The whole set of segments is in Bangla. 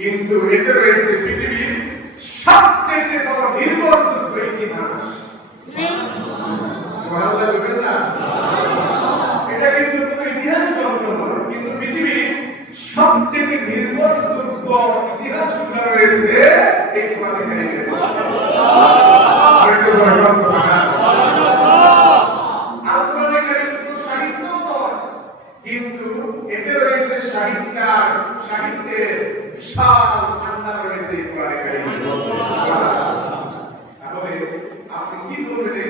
কিন্তু এতে রয়েছে পৃথিবীর সবচেয়ে বড় নির্ভরযোগ্য ইতিহাস। এটা কিন্তু কোনো ইতিহাস গ্রন্থ নয়, কিন্তু পৃথিবীর সবচেয়ে নির্ভরযোগ্য ইতিহাসগুলো রয়েছে এই কোরআন কারীমে। কিন্তু এতে রয়েছে সাহিত্যের বিশাল ভান্ডার রয়েছে কোরআনে কারীমে। তাহলে আপনি কি বলবেন?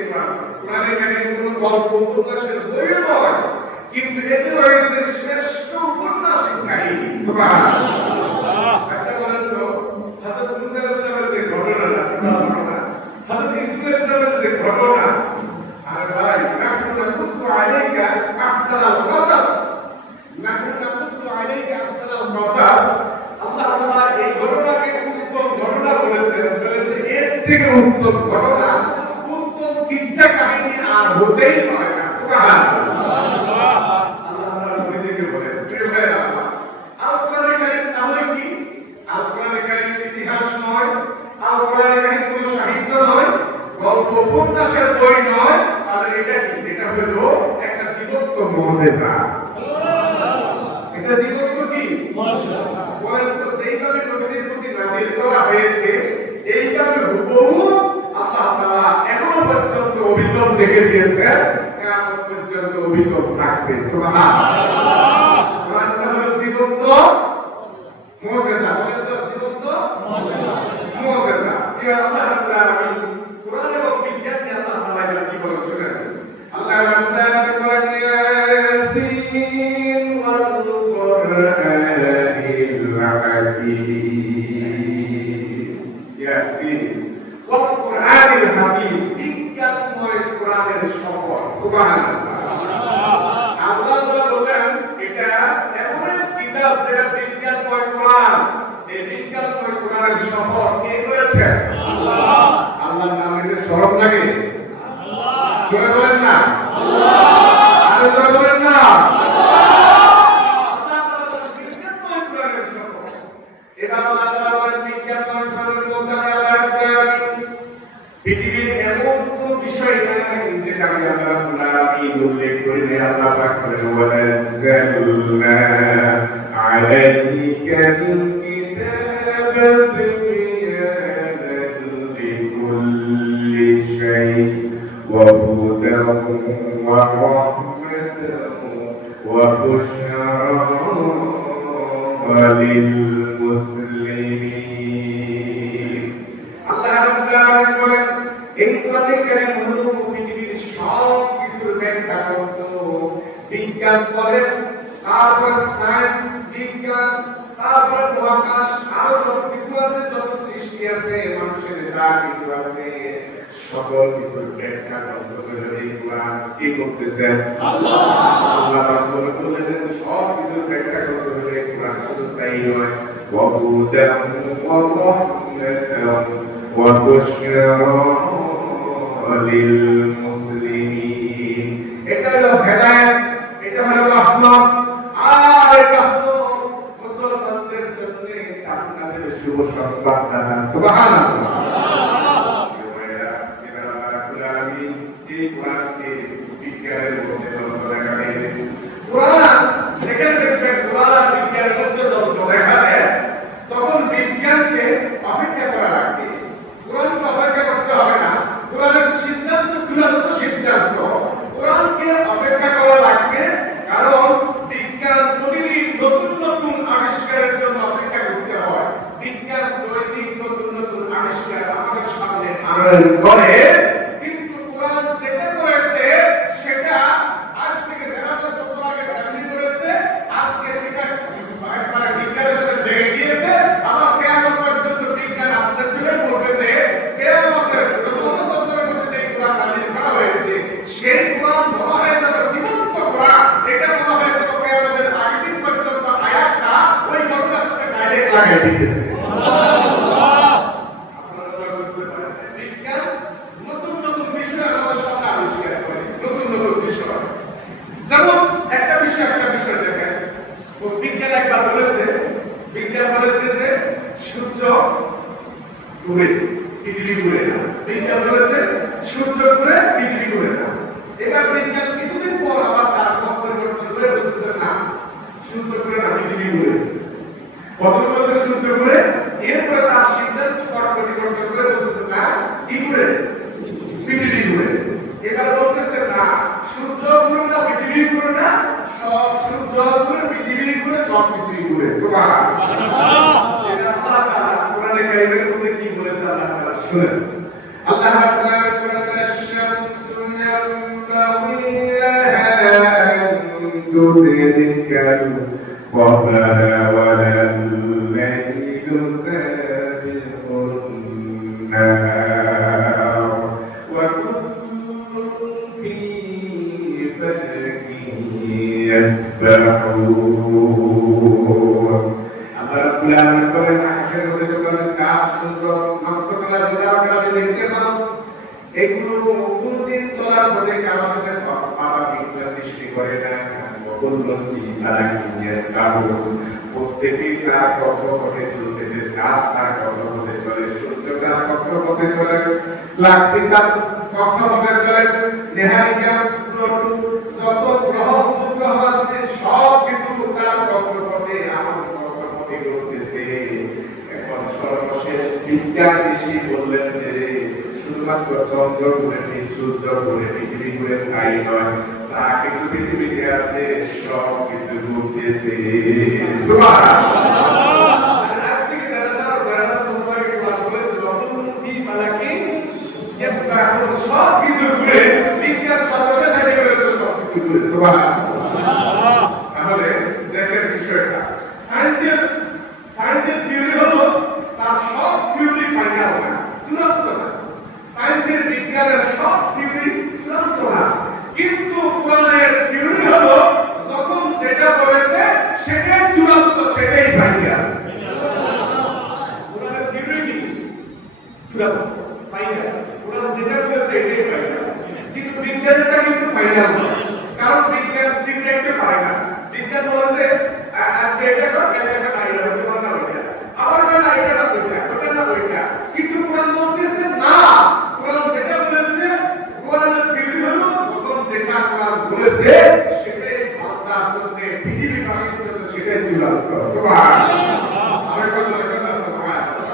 কোরআনে কারীমে কোনো গল্প উপন্যাসের বই নয়, কিন্তু এতে রয়েছে শ্রেষ্ঠ উপন্যাসের কাহিনী। সুবহানাল্লাহ। একটা বলেন তো, হযরত মুসা আলাইহিস সালামের যে ঘটনা, হযরত ঈসা আলাইহিস সালামের যে ঘটনা, আর ভাই নাহনু নাকুসু আলাইকা আহসানাল কাসাস, নাহনু নাকুসু আলাইকা আহসানাল কাসাস। আল্লাহ তাআলা এই ঘটনাকে উত্তম ঘটনা বলেছেন, এর থেকে উত্তম ঘটনা, উত্তম কিচ্ছা কাহিনী আর হতেই পারে না। সুবহানাল্লাহ। আল্লাহ তাআলা নিজেকে বলেন, আল কোরআনে কারীম তাহলে কি? আল কোরআনে কারীম ইতিহাস নয়, আল কোরআনে কারীম কোনো সাহিত্য নয়, গল্প উপন্যাসের বই নয়, আর এটা কি? এটা হলো একটা জীবন্ত মুজিজা। এটা জীবন্ত কি? মুজিজা। বলেন তো, সেইভাবে নবীজির প্রতি নাযিল করা হয়েছে, এইভাবে হুবহু আল্লাহ তাআলা এখনো পর্যন্ত অবিচল রেখে দিয়েছেন, কিয়ামত পর্যন্ত অবিচল থাকবে। সুবহানাল্লাহ। কোরআনটা হলো জীবন্ত মুজিজা। বলেন তো, জীবন্ত মুজিজা। এবার আল্লাহ রাব্বুল আলামিন কোরআন এবং বিজ্ঞান নিয়ে আল্লাহ তাআলা কি বলেন শুনেন। আল্লাহ রাব্বুল আলামিন বলেন, ইয়াসিন ওয়াল কুরআনিল হাকীম। ইয়াসিন ওয়াল কুরআনিল হাকীম, বিজ্ঞানময় কোরআনের শপথ। সুবহানাল্লাহ। আল্লাহ তাআলা বলেন এটা এমন এক কিতাব যেটা বিজ্ঞানময় কোরআন। এই বিজ্ঞানময় কোরআনের শপথ কে করেছে? আল্লাহ। আল্লাহর নাম নিতে শরম লাগে? আল্লাহ। কেন বলেন না? আল্লাহ। আরে কেন বলেন না? আল্লাহ তাআলা বলেন বিজ্ঞানময় কোরআনের শপথ। এবার আল্লাহ তাআলা বলেন বিজ্ঞানময় কোরআনের বলতে আল্লাহ রাব্বুল আলামিন পৃথিবীর এমন কোন বিষয় নাই যেটা আমি আল্লাহ রাব্বুল আলামিন উল্লেখ করিনি। আল্লাহ পাক বলেন, ওয়ানাজ্জালনা আলাইকাল কিতাবা বিয়ানান লিকুল্লি শাই ওয়া হুদান ওয়া রাহমাতান ওয়া বুশরা লিল মুসলিমিন। আল্লাহ রাব্বুল আলামিন বলেন, এই কোরআনে কারীম হলো পৃথিবীর সব কিছুর ব্যাখ্যা করত। বিজ্ঞান বলেন, তারপর সায়েন্স, বিজ্ঞান, তারপর মহাকাশ, আরো যত কিছু আছে, যত সৃষ্টি আছে, মানুষের যা কিছু আছে, সকল কিছুর ব্যাখ্যা করতে হলে এই কোরআন কি করতেছে? আল্লাহ। আল্লাহ রাব্বুল বলেন সব কিছুর ব্যাখ্যা করতে হলে এই কোরআন, শুধু তাই নয়, ওয়া হুদান ওয়া রাহমাতান ওয়া বুশরা লিল মুসলিমিন। এটা হলো হেদায়েত, এটা হলো রহমত, আর এটা হলো মুসলমানদের জন্য জান্নাতের শুভ সংবাদ। সুবহানাল্লাহ। এবার আল্লাহ রাব্বুল আলামিন এই কোরআনকে বিজ্ঞানের মধ্যে দ্বন্দ্ব দেখাবে। কোরআন সেখানে দেখবেন কোরআন আর বিজ্ঞানের মধ্যে দ্বন্দ্ব দেখা দেয়, তখন বিজ্ঞানকে অপেক্ষা করা লাগবে, কোরআনকে অপেক্ষা করতে হবে না। কোরআনের সিদ্ধান্ত চূড়ান্ত সিদ্ধান্ত, কোরআনকে অপেক্ষা করা লাগবে, কারণ বিজ্ঞান প্রতিদিন নতুন নতুন আবিষ্কারের জন্য অপেক্ষা করতে হয়। বিজ্ঞান দৈনিক নতুন নতুন আবিষ্কার আমাদের সামনে আনয়ন করে, কিন্তু কোরআন যেটা করেছে সেটা আজ থেকে ১,০০০ বছর আগে সামনে করেছে, আজকে সেটা একবারে বিজ্ঞানের সাথে লেগে গিয়েছে। আবার কিয়ামত পর্যন্ত বিজ্ঞান আস্তে ধীরে করতেছে। কিয়ামতের রসূলের মধ্যে যে কোরআন নাযিল করা হয়েছে, সেই কোরআন বলা হয়ে যাবে জীবন্ত কোরআন। এটা বলা হয়ে যাবে কিয়ামতের আগের দিন পর্যন্ত আয়াতটা ওই ঘটনার সাথে ডাইরেক্ট লাগাই দিতেছে। আপনারা বুঝতে পারেন, বিজ্ঞান নতুন নতুন বিষয় আমাদের সামনে আবিষ্কার করে, নতুন নতুন বিষয় যেমন একটা বিষয় দেখেন, বিজ্ঞান একবার বলেছে, যে সূর্য ঘুরে, পৃথিবী ঘুরে না। বিজ্ঞান বলেছে সূর্য ঘুরে, পৃথিবী ঘুরে না। এবার বিজ্ঞান কিছুদিন পর আবার তার মত পরিবর্তন করে বলছে না, সূর্য ঘুরে না, পৃথিবী ঘুরে। প্রথমে বলছে সূর্য ঘুরে, এরপরে তার সিদ্ধান্ত পরিবর্তন করে বলছে না, কি ঘুরে, পৃথিবী ঘুরে। এবার বলতেছে না, সূর্য ঘুরে না, পৃথিবী ঘুরে না, সব সূর্য ঘুরে, পৃথিবী ঘুরে, সব কিছুই ঘুরে। সুবহানাল্লাহ। এটা আল্লাহ তাআলা কোরআনে কারীমের মধ্যে কি বলেছে আল্লাহ তাআলা শুনেন। আল্লাহ তাআলা কোরআনে আশ-শামসু ইয়ানবাগি লাহা আন তুদরিকাল কমারা ওয়ালাল লাইলু সাবিকুন নাহার ওয়া কুল্লুন ফী ফালাকিন ইয়াসবাহুন। আল্লাহ রাব্বুল আলামিন বলেন, আকাশের মধ্যে যখন চাঁদ, সূর্য, নক্ষত্রগুলো বিরাট দেখতে পাও, এগুলো কোনদিন চলার পথে কারোর সাথে বাবা বিঘ্ন সৃষ্টি করে না। প্রত্যেকেই তার কক্ষপথে চলতেছে, চাঁদ তার কক্ষপথে চলে, সূর্য তার কক্ষপথে চলে, গ্যালাক্সি তার কক্ষপথে চলে, নেহারিকা, প্লুটো, যত গ্রহ উপগ্রহ আছে সব কিছু তার কক্ষপথে, আমার কক্ষপথে ঘুরতেছে। এখন সর্বশেষ বিজ্ঞান ঋষি বললেন যে শুধুমাত্র চন্দ্র ঘুরে, সূর্য ঘুরে, পৃথিবী ঘুরে তাই নয়, যা কিছু পৃথিবীতে আছে সব কিছু ঘুরতেছে। সুবহানাল্লাহ। আজ থেকে 13,000 বছর আগে বলেছে রতুল ফি ফালাকি ইয়াসবাহুন, সব কিছু ঘুরে, বিজ্ঞান সর্বশেষ এসে বলে সব কিছু ঘুরে। সুবহানাল্লাহ। তাহলে দেখেন বিষয়টা, সায়েন্সের থিওরি হলো তার সব থিওরি ফাইনাল না, চূড়ান্ত না। সায়েন্সের বিজ্ঞানের সব থিওরি চূড়ান্ত না, কিন্তু কোরআনের থিওরি হলো যখন যেটা বলেছে সেটাই চূড়ান্ত, সেটাই ফাইনাল। কোরআনের থিওরি কি চূড়ান্ত, ফাইনাল। কোরআন যেটা বলেছে এটাই ফাইনাল, কিন্তু বিজ্ঞানটা কিন্তু ফাইনাল না, কারণ বিজ্ঞান স্থির রাখতে পারে না। বিজ্ঞান বলেছে আজকে এটা কর, এটা ফাইনাল হতে পারে না, ওইটা আবার না, এটা না ওইটা, ওটা না ওইটা। কিন্তু কোরআন বলতেছে না, কোরআন যেটা বলেছে, কোরআনের থিওরি হলো যখন যেটা কোরআন বলেছে সেটাই বান্দার জন্য, পৃথিবীবাসীর জন্য সেটাই চূড়ান্ত। সুবহানাল্লাহ। আমি কথা বলতে না, সুবহানাল্লাহ।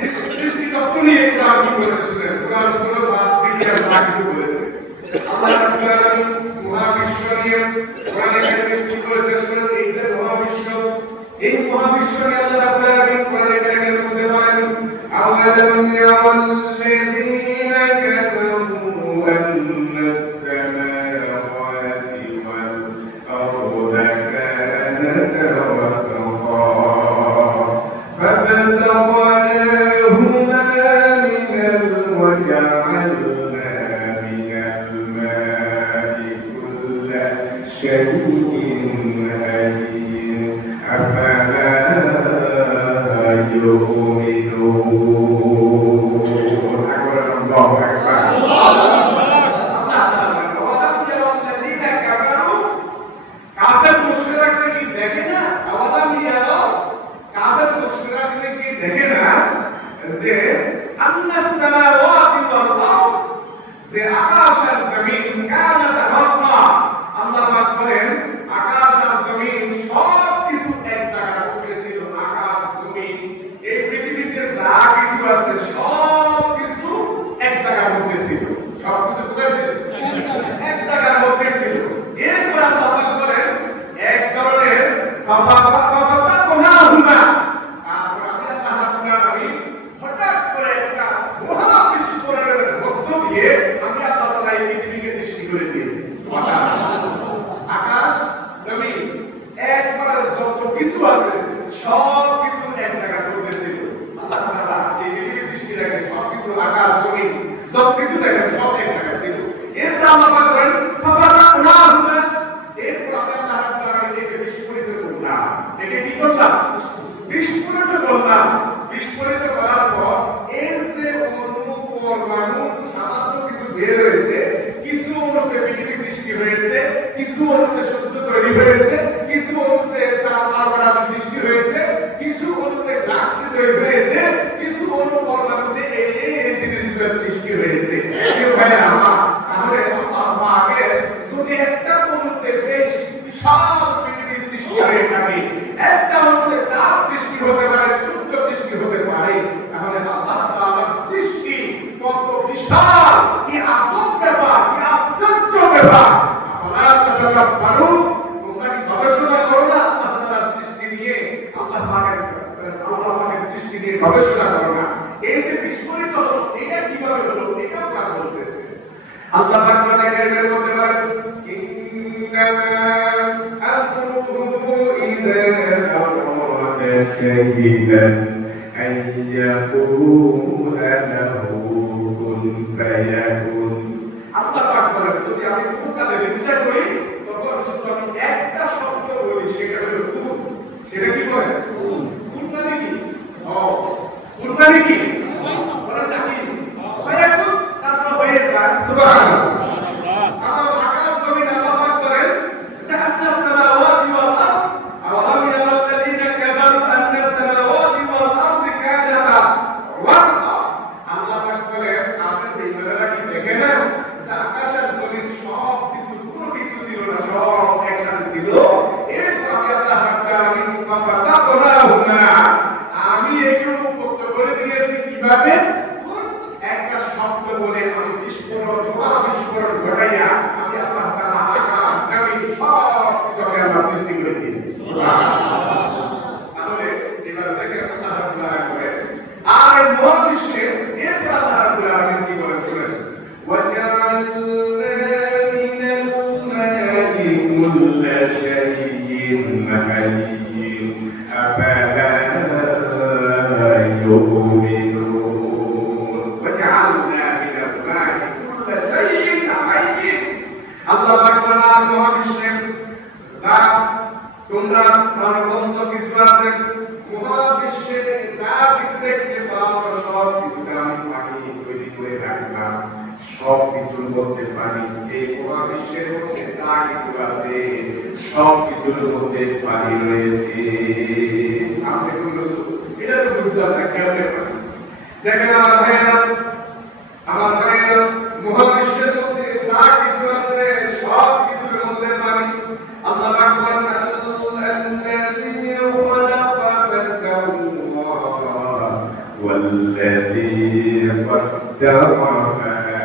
এই সৃষ্টি তত্ত্ব নিয়ে কোরআন কি বলেছে শুনেন। কোরআন হলো বিজ্ঞান কিছু বলেছে। আল্লাহ রাব্বুল আলামিন মহাবিশ্ব নিয়ে কোরআনে কারিমে কি বলেছে শুনেন। এই যে মহাবিশ্ব, এই মহাবিশ্ব নিয়ে আল্লাহ রাব্বুল আলামিন কোরআনে কারিমের মধ্যে বলেন, আওয়ালাম ইয়ারাল্লাযীনা কাফারু আন্নাস সামাওয়াতি ওয়াল আরদা কানাতা রাতকা ফাফতারনাহুমা মিনাল ওয়াজa'alনা মিনাল মা'i কুল্লা শাইইন হাইয়্যিন আফালা আকাশ আর কিছু অণুতে সূর্য তৈরি হয়েছে, কিছু অণুতে চার সৃষ্টি হয়েছে, কিছু অণুতে গ্লাক্সি তৈরি হয়েছে, কিছু অণু পরমাণুতে এই জিনিসগুলো সৃষ্টি হয়েছে। ভাই আমার তাহলে আল্লাহ পাকের যদি একটা অণুতে বেশ বিশাল পৃথিবীর সৃষ্টি হয়ে থাকে, একটা অণুতে চাঁদ সৃষ্টি হতে পারে, সূর্য সৃষ্টি হতে পারে, তাহলে আল্লাহ তাআলার সৃষ্টি কত বিশাল, কি আশ্চর্য ব্যাপার, কি আশ্চর্য ব্যাপার। আপনারা পারুন তোমরা কি গবেষণা করো না আল্লাহ তাআলার সৃষ্টি নিয়ে, আল্লাহ পাকের সৃষ্টি নিয়ে গবেষণা করো না। এই যে বিস্ফোরিত হলো এটা কিভাবে হলো এটাও কাজ করতেছে। আল্লাহ পাক কোরআনে কারিমের মধ্যে বলেন ইন্নামা আমরুহু ইযা আরাদা শাইআন আন ইয়াকুলা লাহু কুন ফায়াকুন। আল্লাহ পাক বলেন যদি আমি কোনটা দিয়ে বিচার করি তখন শুধু আমি একটা শব্দ বলি সেটা হলো কুন। সেটা কি বলে কুন? কুন মানে কি? কুন মানে কি? বলেন না কি? ফায়াকুন তারপর হয়ে যায়। সুবহানাল্লাহ। আল্লাহ আকাশ জমিন আল্লাহ পাক বলেন সাআতনা সামাওয়াতি ওয়াল আরদ আওয়ালাম ইয়ারাউ আল্লাযীনা কাফারু আন্না সামাওয়াতি ওয়াল আরদ কানাতা ওয়াতআ। আল্লাহ পাক বলেন আপনি বেঈমানরা কি দেখেন না আকাশ আর জমিন সব কিছু কোনো কিছু ছিল না, সব একসাথে ছিল। এরপর আল্লাহ পাক আমি ফাতাকনাহুমা আমি একে উন্মুক্ত করে দিয়েছি কিভাবে? একটা শব্দ বলে আমি বিস্ফোরণ ঘটাইয়া আমি আল্লাহ তাআলা আকাশ জমিন সব কিছু আল্লাহ সৃষ্টি করে দিয়েছি। সুবহানাল্লাহ। তাহলে এবার দেখেন আল্লাহ রাব্বুল আলামিন আর মহাবিশ্বে এরপর আল্লাহ রাব্বুল আলামিন কি বলেন শুনেন ওয়াজআলনা মিনাল মা'i কুল্লা শাইইন হাইয়্যিন আফালা ইউমিনুন। ওয়াজআলনা মিনাল মা'i কুল্লা শাইইন হাইয়্যিন। আল্লাহ পাক বলেন মহাবিশ্বে যা তোমরা প্রাণবন্ত কিছু আছে, মহাবিশ্বে যা কিছু দেখতে পাও সব কিছুকে আমি পানি তৈরি করে রাখলাম, সব কিছুর মধ্যে পানি। এই মহাবিশ্বের মধ্যে যা কিছু আছে সব কিছুর মধ্যে পানি রয়েছে। আপনি এটা তো বুঝলাম না কেমনে পানি। দেখেন আমার ভাইয়েরা মহাবিশ্বের মধ্যে যা কিছু আছে সব কিছুর মধ্যে পানি। আল্লাহ পাক বলেন الذي خلق فسوى والذي قدر فهدى।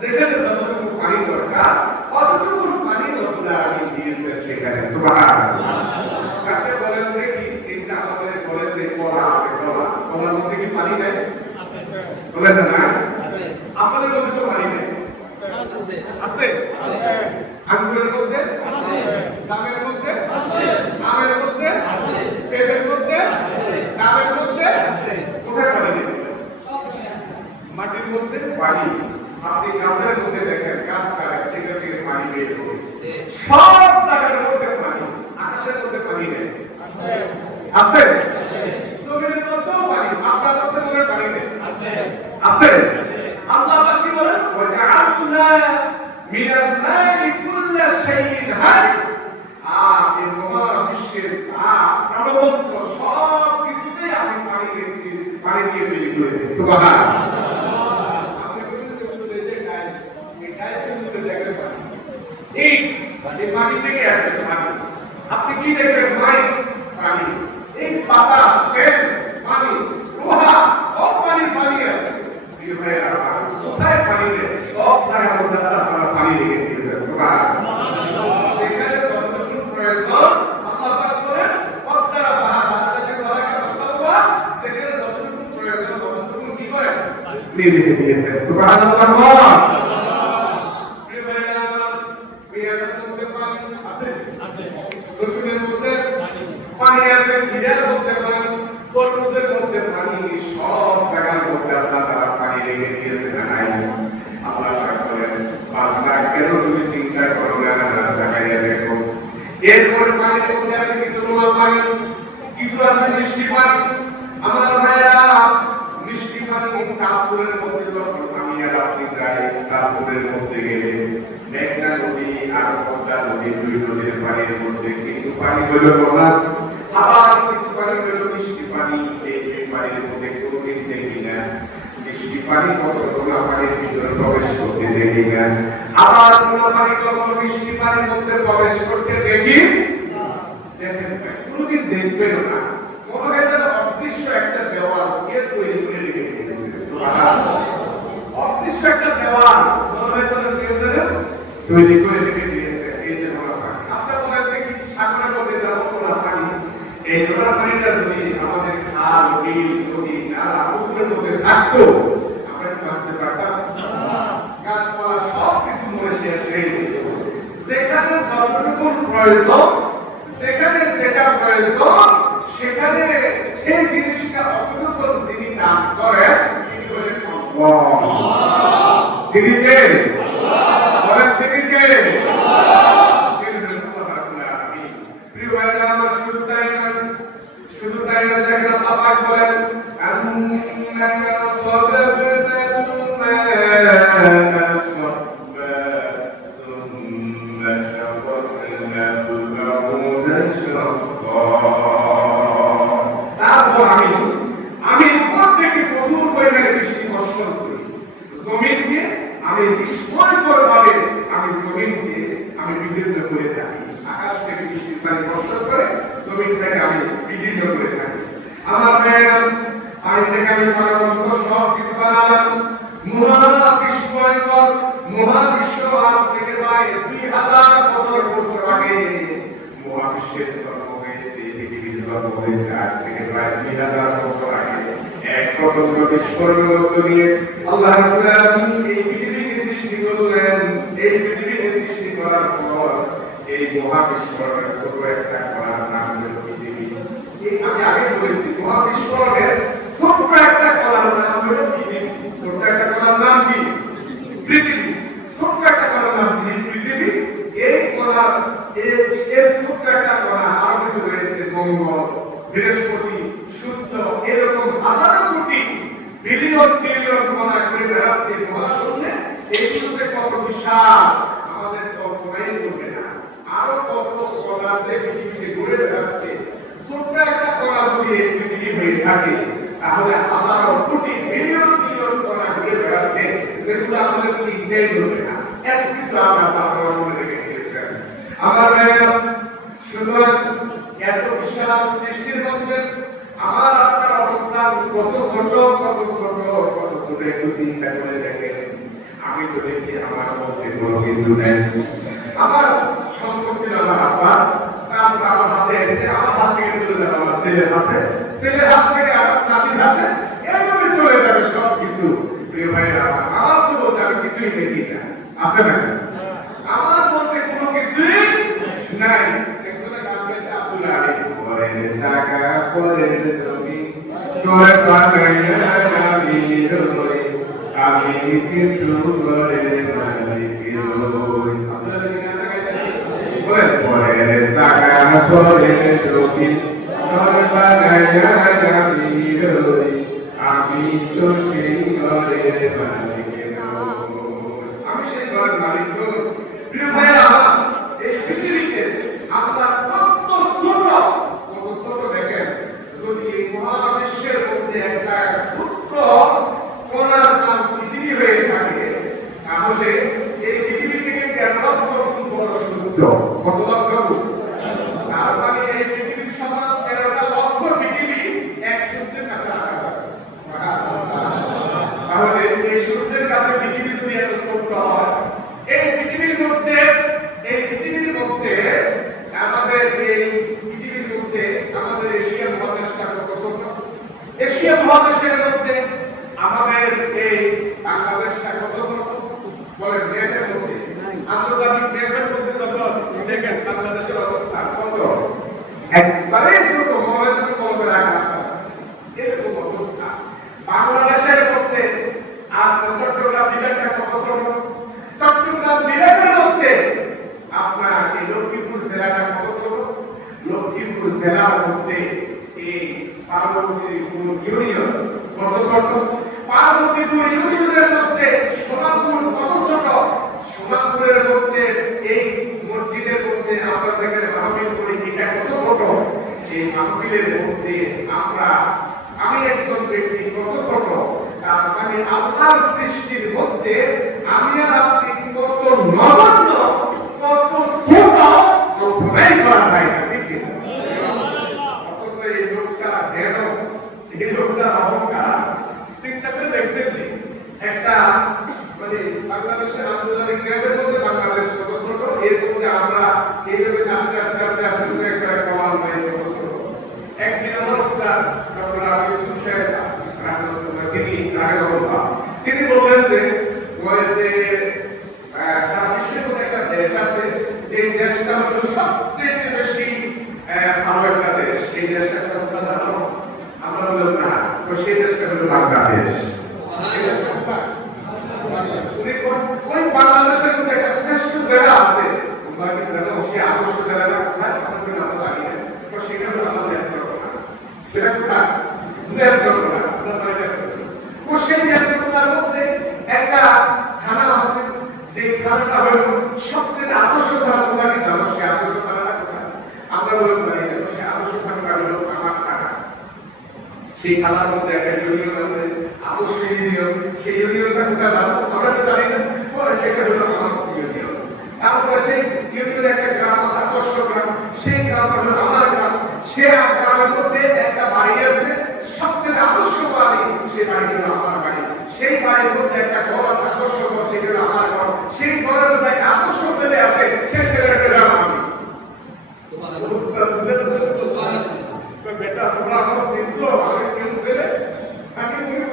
যেখানে যতটুকু পানি দরকার অতটুকু পানি আল্লাহ দিয়েছে সেখানে। সুবহানাল্লাহ। আচ্ছা বলেন দেখি এই যে আমাদের কলেজে কলা আছে, কলার মধ্যে কি পানি নেই? বলেন না আছে। আপনাদের মধ্যে তো পানি নেই। আছে? আঙ্গুরের মধ্যে আছে, জামের মধ্যে আছে, আমের মধ্যে আছে, পেঁপের মধ্যে আছে, ডাবের মধ্যে আছে। কোথায় পানি নেই? মাটির মধ্যে পানি। আপনি গাছের মধ্যে দেখেন গাছ কাটে সেখান থেকে পানি বের হয়। সব জায়গার মধ্যে পানি। আকাশের মধ্যে পানি নেই? আছে। আছে? জমিনের মধ্যেও পানি। আপনার মধ্যে মনে পানি নেই? আছে। আছে? আল্লাহ পাক কি বলেন ওয়াজআলনা মিনাল মা'i কুল্লা শাইইন হাই। এই মহাবিশ্বের প্রাণবন্ত সব কিছুতে আমি পানি দিয়ে তৈরি করেছি। সুবহানাল্লাহ। আপনি বলেন যে এই টাইলসের মধ্যে দেখেন পানি, এই পানি থেকে আসে পানি। আপনি কি দেখবেন? পানি। এই পাতা ফ্যান পানি, লোহা সব পানি আছে। কোথায় পানি নেই? সব জায়গার মধ্যে আল্লাহ পানি রেখে দিয়েছে। সুবহানাল্লাহ। সেখানে যতটুকু প্রয়োজন আল্লাহ পাক বলেন কদ্দারা ফাহাদা, যে জায়গা ফাসাওয়া সেখানে যতটুকু প্রয়োজন ততটুকু কি করে রেখে দিয়েছে। সুবহানাল্লাহ। প্রিয় ভাইরা আমার, পেঁয়াজের মধ্যে পানি আছে, রসুনের মধ্যে পানি আছে, ঘিরের মধ্যে পানি, তরমুজের মধ্যে পানি, সব জায়গার মধ্যে আল্লাহ তাআলা পানি রেখে দিয়েছে না নাই? আল্লাহ পাক বলেন বান্দা কেন তুমি চিন্তা করো না, জায়গায় দেখো। এরপর পানির মধ্যে আছে কিছু নোনা পানি, কিছু আছে মিষ্টি পানি। আমার ভাইরা মিষ্টি পানি চাঁদপুরের মধ্যে যখন আমি আর আপনি যাই, চাঁদপুরের মধ্যে গেলে মেঘনা নদী আর পদ্মা নদী, দুই নদীর পানির মধ্যে কিছু পানি হলো নোনা, আবার কিছু পানি হলো মিষ্টি পানি। এই দুই পানির মধ্যে কোনোদিন দেখি না মিষ্টি পানি কখনো নোনা পানির ভিতরে প্রবেশ করতে দেখি না, আবার নোনা পানি কখনো মিষ্টি পানির মধ্যে প্রবেশ করতে দেখি দেখেন কোনোদিন দেখবেন না। মনে হয় যেন অদৃশ্য একটা দেওয়াল কে তৈরি করে রেখে দিয়েছে। অদৃশ্য একটা দেওয়াল মনে হয় যেন কে যেন তৈরি করে রেখে দিয়েছে। এই যে নোনা পানি, আচ্ছা মনে দেখি সাগরের মধ্যে যাবো নোনা পানি, এই নোনা পানিটা যদি আমাদের খাল, বিল, নদী, নালা, পুকুরের মধ্যে থাকতো আমরা কি বাঁচতে পারতাম? গাছপালা সব কিছু মরে শেষ হয়ে যেত। যেখানে যতটুকু প্রয়োজন, যেখানে যেটা প্রয়োজন, সেখানে সেই জিনিসটা অতটুকু যিনি দান করেন তিনি হলেন আল্লাহ। তিনি কে? বলেন তিনি কে? প্রিয় ভাইরা আমার, শুধু তাই নয়, শুধু তাই নয় যে আল্লাহ পাক বলেন আন্না সাবাবনা আমি উপর থেকে প্রচুর পরিমাণে বৃষ্টি বর্ষণ করি জমিনকে, আমি বিস্ময়কর ভাবে আমি জমিনকে আমি বিদীর্ণ করে থাকি। আকাশ থেকে বৃষ্টির পানি বর্ষণ করে জমিনটাকে আমি বিদীর্ণ করে থাকি। আমার ভাইয়েরা, পানি থেকে আমি প্রাণবন্ত সব কিছু বানালাম। মহা বিস্ময়কর মহাবিশ্ব আজ থেকে প্রায় 2000 বছর আগে মহাবিশ্বের জন্ম হয়েছে, পৃথিবীর জন্ম হয়েছে আজ থেকে প্রায় 2000 বছর আগে। এক প্রচন্ড বিস্ফোরণের মধ্য দিয়ে আল্লাহ রাব্বুল আলামিন এই পৃথিবীকে সৃষ্টি করলেন। এই পৃথিবীকে সৃষ্টি করার পর এই মহাবিস্ফোরণের ছোট একটা কণার নাম হলো পৃথিবী। আমি আগে বলেছি মহাবিস্ফোরণের ছোট একটা কণার নাম হলো পৃথিবী। ছোট একটা কণার নাম কি? পৃথিবী। ছোট একটা কণার নাম পৃথিবী। এই কণার এর ছোট একটা কণা আরো কিছু রয়েছে, মঙ্গল, বৃহস্পতি, সূর্য, এরকম হাজারো কোটি বিলিয়ন ট্রিলিয়ন কণা ঘুরে বেড়াচ্ছে মহাশূন্যে। এইগুলো যে কত বিশাল আমাদের কল্পনাই করবে না। আরো কত কণা যে পৃথিবীতে ঘুরে বেড়াচ্ছে। ছোট্ট একটা কণা যদি এই পৃথিবী হয়ে থাকে তাহলে হাজারো কোটি বিলিয়ন ট্রিলিয়ন কণা ঘুরে বেড়াচ্ছে, যেগুলো আমাদের চিন্তাই করবে না। এত কিছু আমরা তারপর মনে রেখে দিয়েছিলাম। আমার সুতরাং এত বিশাল সৃষ্টির মধ্যে আমার আপনার অবস্থান কত ছোট, কত ছোট, কত ছোট একটু চিন্তা করে দেখেন। আমি তো দেখি আমার মধ্যে কোনো কিছু নেই। আমার সম্পদ ছিল আমার আব্বা, তারপর আমার হাতে এসে আমার হাত থেকে চলে যাবে আমার ছেলের হাতে, ছেলের হাত থেকে আমার নাতির হাতে, এইভাবে চলে যাবে সব কিছু। প্রিয় ভাইরা, আমার তো বলতে আমি কিছুই দেখি না, আছে না? আমার বলতে কোনো কিছুই নাই। একজনের গান গাইছে আব্দুল আলী, পরের জায়গা পরের জমি চোর পাগাইয়া আমি রই, আমি কিন্তু ঘরের মালিক রই। আব্দুল আলী গান গাইছে, বলেন পরের জায়গা পরের জমি চোর পাগাইয়া আমি রই, আমি তো সেই ঘরের মালিক রই। আমি সেই ঘরের মালিক রই। প্রিয় ভাইরা, এই পৃথিবীতে আপনার কত ছোট দেখেন। যদি এই মহাবিশ্বের মধ্যে একটা ক্ষুদ্র কণার নাম পৃথিবী হয়ে থাকে, তাহলে এই পৃথিবী থেকে 13 লক্ষ গুণ বড় সূর্য। কত লক্ষ গুণ? তার মানে এই পৃথিবীর সমান 13টা লক্ষ পৃথিবী এক সূর্যের কাছে রাখা যাবে। তাহলে এই সূর্যের কাছে পৃথিবী যদি এত ছোট হয়, এই পৃথিবীর মধ্যে আমাদের এশিয়া মহাদেশটা কত ছোট। এশিয়া মহাদেশের মধ্যে আমাদের এই বাংলাদেশটা কত ছোট। বলেন ম্যাপের মধ্যে, আন্তর্জাতিক ম্যাপের মধ্যে যত দেখেন বাংলাদেশের অবস্থা কত একবারে ছোট, মনে যখন কলমে রাখা এরকম অবস্থা। বাংলাদেশের মধ্যে আর চট্টগ্রাম বিভাগটা কত ছোট। চট্টগ্রাম বিভাগের মধ্যে আপনার এই লক্ষ্মীপুর জেলাটা কত ছোট। লক্ষ্মীপুর জেলার মধ্যে এই পার্বতীপুর ইউনিয়ন কত ছোট। পার্বতীপুর ইউনিয়নের মধ্যে সোনাপুর কত ছোট। সোনাপুরের মধ্যে এই এই মাহফিলের মধ্যে আমি একজন ব্যক্তি কত ছোট, তার মানে আল্লাহর সৃষ্টির মধ্যে আমি আর আপনি কত নগণ্য, কত ছোট, কল্পনাই করা যায় না। ঠিক কিনা? অথচ এই লোকটা যেন, এই লোকটা অহংকার, চিন্তা করে দেখছেন একটা মানে বাংলাদেশের আন্দোলনের ক্যাম্পের মধ্যে বাংলাদেশ কত ছোট, এর মধ্যে আমরা এইভাবে আস্তে আস্তে আস্তে আস্তে একটা কমান পাই কত ছোট। একদিন আমার ওস্তাদ ডক্টর আবু ইউসুফ সাহেব তিনি বললেন যে সারা বিশ্বের মধ্যে একটা দেশ আছে, যে দেশটা হলো সবচেয়ে বেশি ভালো একটা দেশ। সেই দেশটা কোনটা জানো? আমরা বললাম না, তো সেই দেশটা হলো বাংলাদেশ। ওই বাংলাদেশের মধ্যে একটা শ্রেষ্ঠ জায়গা আছে, তোমরা কি জানো সেই আদর্শ জায়গাটা কোথায়? আমাদের নাম জানি না, তো সেটা হলো আমাদের নেত্রকোনা। সেটা কোথায়? নেত্রকোনা। সেই নেত্রকোনার মধ্যে একটা থানা আছে, যে থানাটা হলো সবচেয়ে আদর্শ থানা। তোমরা কি জানো সেই আদর্শ থানাটা কোথায়? আমরা বলতে পারি না, সেই আদর্শ থানাটা হলো আমার থানা। সেই থানার মধ্যে একটা ইউনিয়ন আছে, আদর্শ ইউনিয়ন। সেই ইউনিয়নটা কোথায় জানো? আমরা তো জানি না, সেটা হলো আমার ইউনিয়ন। তারপরে সেই ইউনিয়নের একটা গ্রাম আছে, আদর্শ গ্রাম। সেই গ্রামটা হলো আমার গ্রাম। সে গ্রামের মধ্যে একটা বাড়ি আছে, সবচেয়ে আদর্শ বাড়ি, সেই বাড়ি হলো আমার বাড়ি। সেই বাড়ির মধ্যে একটা ঘর আছে, আদর্শ ঘর, সেটা হলো আমার ঘর। সেই ঘরের মধ্যে একটা আদর্শ ছেলে আসে, সেই ছেলেটাকে নাম আমি। বেটা তোমরা আমার চিনছো? আমি কোন ছেলে? আমি তুমি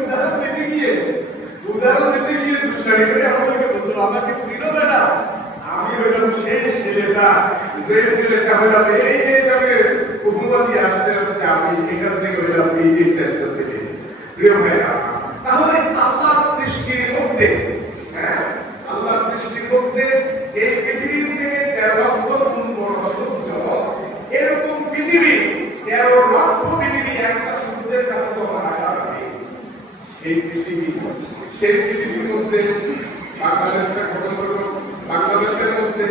উদাহরণ দিতে গিয়ে দুষ্টামি করে আমাদেরকে বললো আমাকে চিনো বেটা? আমি হইলাম সেই ছেলেটা, যে ছেলেটা হইলাম এইভাবে উপমাদি আসতে আসতে আমি এখান থেকে হইলাম এই চেষ্টা ছেলে। প্রিয় ভাইরা, তাহলে আল্লাহর সৃষ্টির মধ্যে, আল্লাহর সৃষ্টির মধ্যে এই পৃথিবী থেকে 13 লক্ষ গুণ বড় সূর্য, এরকম পৃথিবী 13 লক্ষ পৃথিবী একটা সূর্যের কাছে চলা আসবে। সেই পৃথিবীর মধ্যে বাংলাদেশটা কত ছোট, বাংলাদেশের মধ্যে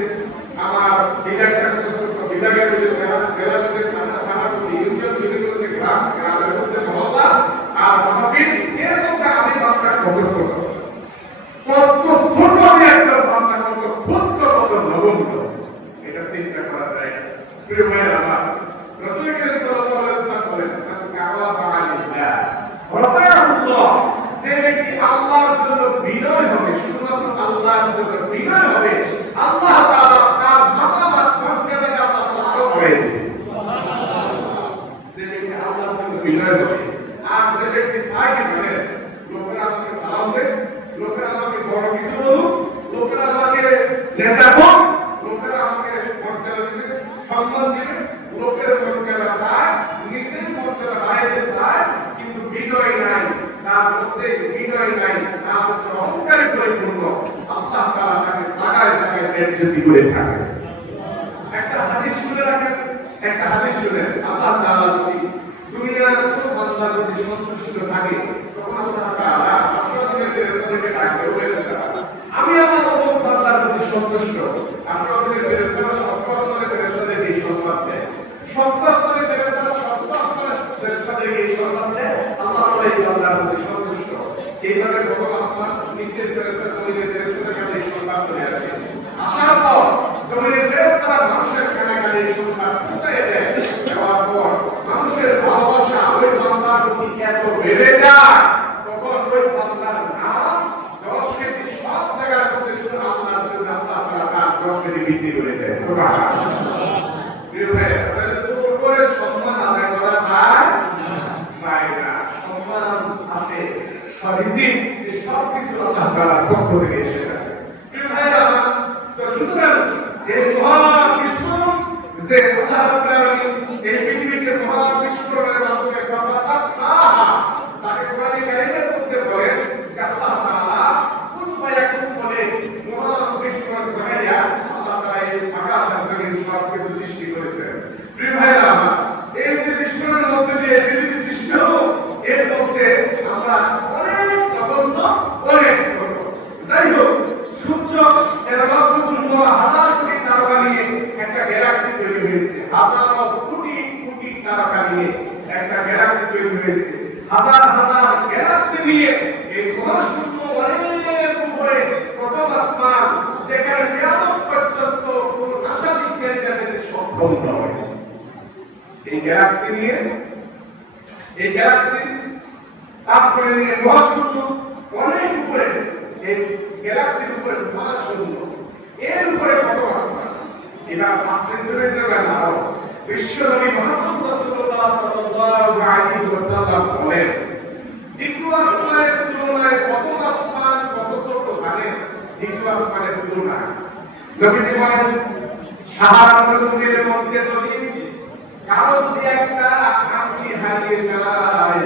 আমার বিভাগটা কত ছোট, বিভাগের মধ্যে জেলার মধ্যে থানা, থানার মধ্যে ইউনিয়ন, ইউনিয়নের মধ্যে গ্রাম, গ্রামের মধ্যে মহল্লা, আর মাহফিল, এর মধ্যে আমি বাংলা কত ছোট। কত ছোট আমি একটা বাংলা, কত ক্ষুদ্র, কত নগণ্য, এটা চিন্তা করা যায়। প্রিয় ভাইরা আমার, রাসূল করিম সাল্লাল্লাহু আলাইহি ওয়াসাল্লাম বলেন, কাওয়া বা'আলিল্লাহ ওয়াতাআল্লাহ, যে ব্যক্তি আল্লাহর জন্য বিনয় হবে, শুধুমাত্র আল্লাহর জন্য বিনয় হবে, আল্লাহ তাআলা তার মাকামাত মর্যাদাকে আল্লাহ তাআলা আরো বাড়িয়ে দেবেন। সুবহানাল্লাহ। যে ব্যক্তি আল্লাহর জন্য বিনয় হবে, আর যে ব্যক্তি সাইকি করে, লোকেরা আমাকে সালাম দেয়, লোকেরা আমাকে বড় কিছু বলুক, লোকেরা আমাকে নেতা হোক, লোকেরা আমাকে মর্যাদা দিবে, সম্মান দিবে, লোকের মর্যাদা চায়, নিজের মর্যাদা বাড়াইতে চায়, কিন্তু বিনয় নাই, তার মধ্যে বিনয় নাই, তার মধ্যে অহংকারে পরিপূর্ণ, আল্লাহ তাআলা তাকে জায়গায় জায়গায় বেইজ্জতি করে থাকে। একটা হাদিস শুনে রাখেন, একটা হাদিস শুনেন, আল্লাহ তাআলা যদি দুনিয়ার কোন বান্দা যদি সন্তুষ্ট থাকে, তখন আল্লাহ তাআলা আসমানের ফেরেশতাদেরকে ডাকবে, আমি আমার অমুক বান্দার প্রতি সন্তুষ্ট। আসমানের ফেরেশতারা সপ্তাহে ফেরেশতাদেরকে এই সংবাদ দেয়, সপ্তাহে ফেরেশতারা সপ্তাহে ফেরেশতাদেরকে এই সংবাদ দেয়, আল্লাহ তাআলা এই বান্দার প্রতি সন্তুষ্ট। এইভাবে প্রথম আসমান, নিচের ফেরেশতা, জমিনের ফেরেশতাদের কাছে এই সংবাদ চলে আসে। আসার পর জমিনের ফেরেশতারা মানুষের কানে কানে এই সংবাদ পৌঁছায় দেয়। দেওয়ার পর মানুষের ভালোবাসা ওই বান্দার প্রতি এত বেড়ে যায়, তখন ওই বান্দার নাম 10 কেজি সব জায়গার মধ্যে শুধু আল্লাহর জন্য আল্লাহ তাআলা তার 10 কেজি বৃদ্ধি করে দেয়। সুবহানাল্লাহ। প্রিয় ভাই, তাহলে সুবহান করে সম্মান আদায় করা যায় না। সম্মান আছে, সরিজিত, সব কিছু আল্লাহ তাআলার পক্ষ থেকে এসে যায়। প্রিয় ভাইরা, তো সুতরাং এই মহান বিস্ফোরণ, যে আল্লাহ তাআলা এই পৃথিবীকে মহান বিস্ফোরণের মাধ্যমে তাকে কোরআনে কারিমের মধ্যে বলেন যে আল্লাহ তাআলা কুন ফায়াকুন বলে মহান বিস্ফোরণ বানাইয়া আল্লাহ তাআলা এই আকাশ আর জমিন সব কিছু সৃষ্টি করেছেন। প্রিয় ভাইরা, এই যে বিস্ফোরণের মধ্যে দিয়ে পৃথিবী সৃষ্টি হলো, এর মধ্যে আমরা অনেক নগণ্য, অনেক ছোট। যাই হোক, সূর্য এর লক্ষ হাজার কোটি তারকা নিয়ে একটা গ্যালাক্সি তৈরি হয়েছে। হাজার কোটি কোটি তারকা নিয়ে একটা গ্যালাক্সি তৈরি হয়েছে। হাজার হাজার গ্যালাক্সি নিয়ে এই মহাশূন্য অনেক উপরে প্রথম আসমান, যেখানে কিয়ামত পর্যন্ত কোনো নাসা বিজ্ঞানী যাদের সম্ভব নয়। এই গ্যালাক্সি নিয়ে, এই গ্যালাক্সি তারপরে নিয়ে মহাশূন্য অনেক উপরে, এই গ্যালাক্সির উপরে মহাশূন্য, এর উপরে প্রথম আসমান। এটা আশ্চর্য হয়ে যাবে না। বিশ্বনবী মুহাম্মদ রাসূলুল্লাহ সাল্লাল্লাহু আলাইহি ওয়াসাল্লাম বলেন, দ্বিতীয় আসমানের তুলনায় প্রথম আসমান কত ছোট জানেন? দ্বিতীয় আসমানের তুলনায় নবীজি বলেন, সাহারা নদীর মধ্যে যদি কারো যদি একটা আংটি হারিয়ে যায়,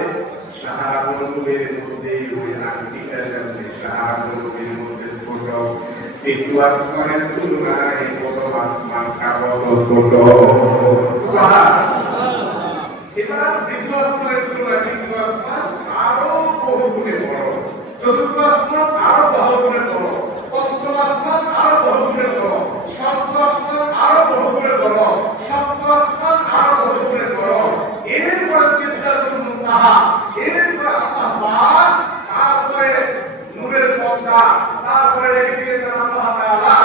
সাহারা নদীর মধ্যে ওই আংটিটা যাবে সাহারা নদীর মধ্যে ছোট। দ্বিতীয় আসমানের তুলনায় প্রথম আসমানটা কত ছোট। সুবহানাল্লাহ। এবার দ্বিতীয় আসমানের তুলনায় তৃতীয় আসমান আরো বহু গুণে বড়, চতুর্থ আসমান আরো বহু গুণে বড়, পঞ্চম আসমান আরো বহু গুণে বড়, ষষ্ঠ আসমান আরো বহু গুণে বড়, সপ্তম আসমান আরো বহু গুণে বড়। এরপরে সিদরাতুল মুনতাহা, এরপরে আসমান, তারপরে নূরের পর্দা, তারপরে রেখে দিয়েছেন আল্লাহ তাআলা,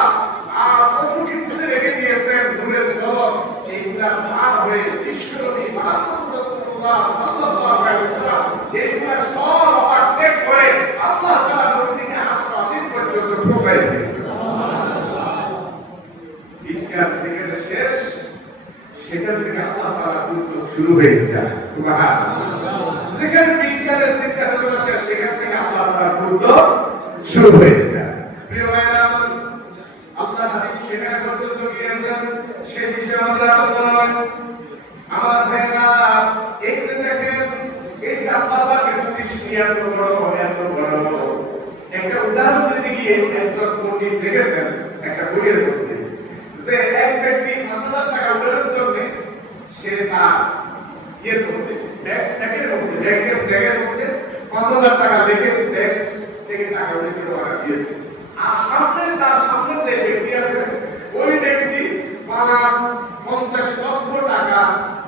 আর কত কিছু রেখে দিয়েছেন নূরের জগৎ। এইগুলা পার হয়ে বিশ্বনবী মুহাম্মদ রাসূলুল্লাহ সাল্লাল্লাহু আলাইহি ওয়াসাল্লাম এইগুলা সব ওভারটেক করে আল্লাহ তাআলা নবীকে আশীর্বাদ পর্যন্ত পৌঁছায় দিয়েছেন। সুবহানাল্লাহ। বিজ্ঞান থেকে শেষ, সেখান থেকে আল্লাহ তাআলা যুদ্ধ শুরু হয়ে যায়। সুবহানাল্লাহ। যেখানে বিজ্ঞানের শিক্ষা চলে শেষ, সেখান থেকে আল্লাহ তাআলা যুদ্ধ শুরু হয়ে যায়। প্রিয় ভাইরা, আল্লাহ হাবিব সেখানে পর্যন্ত গিয়েছেন, সেই বিষয়ে আমাদের আলোচনা। আমার ভাইরা, এই যে দেখেন, এই যে আল্লাহ পাকের সৃষ্টি এত বড়, এত বড়, একটা উদাহরণ দিতে গিয়ে একজন পণ্ডিত দেখেছেন একটা বইয়ের মধ্যে, যে এক ব্যক্তি ৫,০০০ টাকা উঠানোর জন্য সে তার ইয়ে করতে ব্যাগ স্যাকের মধ্যে, ব্যাগের স্যাকের মধ্যে ৫,০০০ টাকা লিখে ব্যাগ থেকে টাকা উঠে দেওয়া দিয়েছে। আর সামনে, তার সামনে যে ব্যক্তি আছে, ওই ব্যক্তি ৫০ লক্ষ টাকা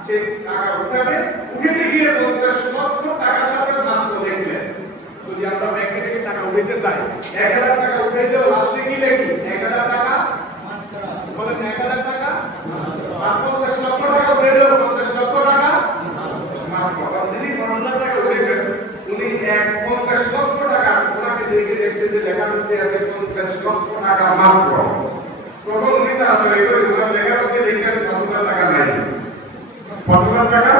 সে টাকা উঠাবে, উঠে গিয়ে ৫০ লক্ষ টাকার সাথে মাত্র দেখলেন। যদি আমরা ব্যাংক থেকে টাকা উঠাতে চাই, ১,০০০ টাকা উঠাইলেও লাস্টে কি লেখি? ১,০০০ টাকা, বলেন ১,০০০ টাকা, আর ৫০ লক্ষ টাকা উঠাইলেও ৫০ লক্ষ টাকা মাত্র। যিনি ৫,০০০ টাকা উঠাইবেন, উনি ৫০ লক্ষ টাকা, ওনাকে দেখে দেখতে যে লেখা মধ্যে আছে ৫০ লক্ষ টাকা মাত্র, তখন উনি তাড়াতাড়ি করে ওনার লেখার মধ্যে দেখলেন ৫,০০০ টাকা নাই, ৫,০০০ টাকা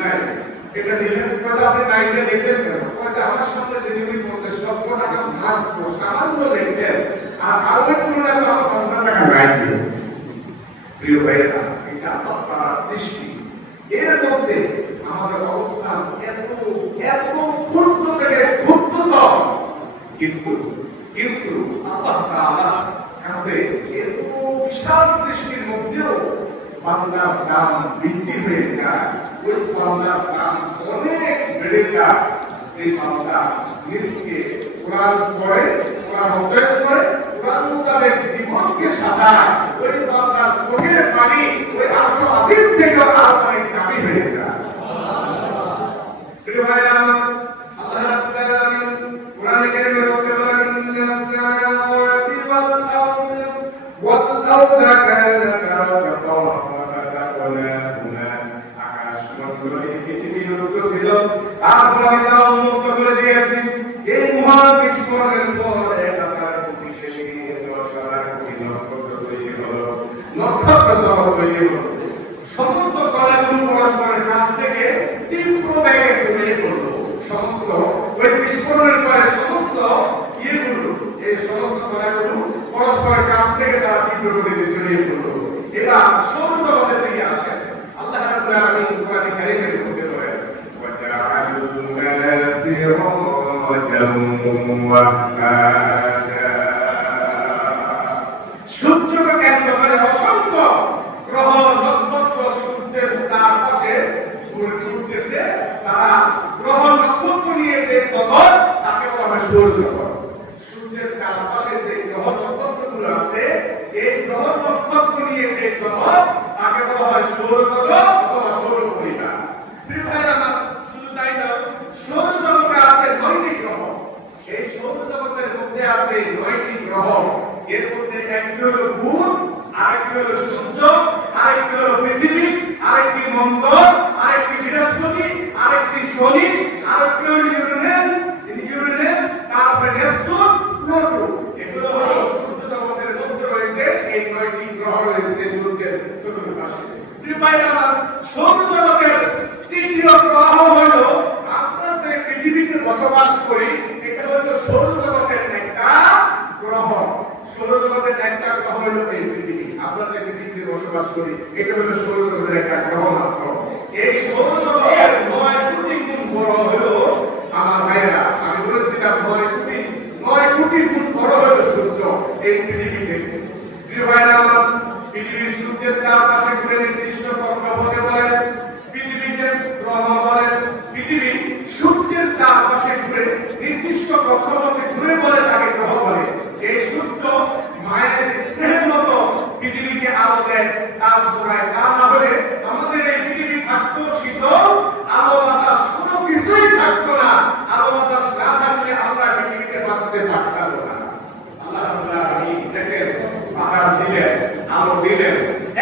নাই। এটা দিলেন, কথা আপনি নাইটা দেখলেন কেন? কথা আমার সামনে যে উনি ৫০ লক্ষ টাকা মাত্র সামান্য লিখলেন, আর আরো তুলনায় তো আমার ৫,০০০ টাকা নাই। প্রিয় ভাইরা, এটা আল্লাহ তাআলার সৃষ্টি। এর মধ্যে আমাদের অবস্থান এত এত ক্ষুদ্র থেকে ক্ষুদ্রতর, কিন্তু আল্লাহ তাআলার কাছে এত বিশাল সৃষ্টির মধ্যেও বান্দার দাম বৃদ্ধি হয়ে যায়, ওই বান্দার দাম অনেক বেড়ে যায়। সেই বান্দা নিজকে কোরআন পড়ে, কোরআন অধ্যয়ন করে, কোরআন মোতাবেক জীবনকে সাজায়, ওই বান্দার চোখের পানি ওই আরশ আজিম থেকে আরো অনেক দামি হয়ে যায়। প্রিয় ভাইরা, আল্লাহ রাব্বুল আলামিন কোরআনে কারীমের মধ্যে বলেন, ইন্নাস সামাওয়াতি ওয়াল আরদা কানাতা রাতকাওয়ানা, আকাশ মণ্ডল পৃথিবীর উন্নত ছিল, তারপর আমি তা উন্মুক্ত করে দিয়েছি। এই মহাবিশ্বের পর ১,০০০ কোটি শেষে ১০,০০০ কোটি নক্ষত্র তৈরি হলো, নক্ষত্র জগৎ তৈরি হলো। সমস্ত কণাগুলো পরস্পরের কাছ থেকে তীব্র বেগে ছড়িয়ে পড়লো। সমস্ত ওই বিস্ফোরণের পরে সমস্ত ইয়েগুলো, এই সমস্ত কণাগুলো পরস্পরের কাছ থেকে তারা তীব্র গতিতে ছড়িয়ে পড়লো। এরা সৌরজগতের দিকে আসে। আল্লাহ রাব্বুল আলামিন কোরআনে কারীমের মধ্যে বলেন, ওয়াজআলু সিরাজাম ওয়াহাজা, সূর্যকে কেন্দ্র করে অসংখ্য গ্রহ নক্ষত্র সূর্যের চারপাশে ঘুরতেছে। তারা গ্রহ নক্ষত্র নিয়ে যে জগৎ, তাকে বলা হয় সৌরজগৎ। সূর্যের চারপাশে যে গ্রহ নক্ষত্রগুলো আছে, এই গ্রহ নক্ষত্র নিয়ে যে জগৎ, তাকে বলা হয় সৌরজগৎ অথবা সৌর প্রিয় ভাইরা আমার, শুধু তাই নয়, সৌরজগতে আছে 9টি গ্রহ। এই সৌরজগতের মধ্যে আছে 9টি গ্রহ। এর মধ্যে একটি হলো বুধ, আরেকটি হলো সূর্য, আরেকটি হলো পৃথিবী, আরেকটি মঙ্গল, আরেকটি বৃহস্পতি, আরেকটি শনি, আরেকটি হলো ইউরেনাস, তারপরে নেপচুন, প্লুটো। এগুলো হলো সৌরজগতের মধ্যে রয়েছে এই 9টি গ্রহ রয়েছে সূর্যের চতুর্পাশে। প্রিয় ভাইরা আমার, সৌরজগতের তৃতীয় গ্রহ হলো আমরা যে পৃথিবীতে বসবাস করি, এটা হলো সৌরজগতের একটা গ্রহ। সৌরজগতের একটা গ্রহ হলো এই পৃথিবী। আমরা যে পৃথিবীতে বসবাস করি, এটা হলো সৌরজগতের একটা গ্রহ মাত্র। এই সৌরজগতের 9 কোটি গুণ বড় হলো আমার ভাইরা, আমি বলেছিলাম 9 কোটি গুণ বড় হলো সূর্য এই পৃথিবীতে। প্রিয় ভাইরা আমার, পৃথিবীর সূর্যের চারপাশে ঘুরে নির্দিষ্ট কক্ষপথে বলে পৃথিবীকে গ্রহ বলে। পৃথিবী সূর্যের চারপাশে ঘুরে নির্দিষ্ট কক্ষপথে ঘুরে বলে তাকে গ্রহ বলে। এই সূর্য মায়ের স্নেহের মতো পৃথিবীকে আলো দেয়, তার জোড়ায়। তা না হলে আমাদের এই পৃথিবী থাকতো শীতল, আলো বাতাস কোনো কিছুই থাকতো না। আলো বাতাস না থাকলে আমরা পৃথিবীতে বাঁচতে পারতাম না। আল্লাহ রাব্বুল আলামিন দেখেন, বাতাস দিলেন, আলো দিলেন,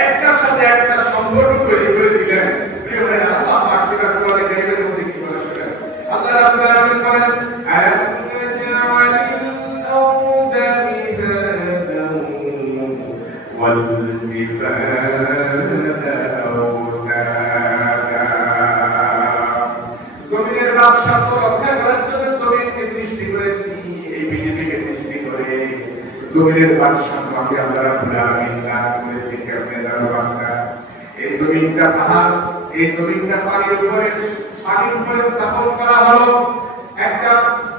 একটার সাথে একটা সম্পর্ক তৈরি করে দিলেন। প্রিয় ভাইরা, আল্লাহ পাক সেটা কোরআনে কারীমের মধ্যে কি বলে শুনেন। আল্লাহ রাব্বুল আলামিন বলেন, জমিনের ভারসাম্য রক্ষা করার জন্য জমিনকে সৃষ্টি করেছি, এই পৃথিবীকে সৃষ্টি করে জমিনের ভারসাম্য আমি আল্লাহ রাব্বুল আলামিন দান করেছি। কেমনে জানো বান্দা? এই জমিনটা পাহাড়, এই জমিনটা পানির উপরে স্থাপন করা হলো। একটা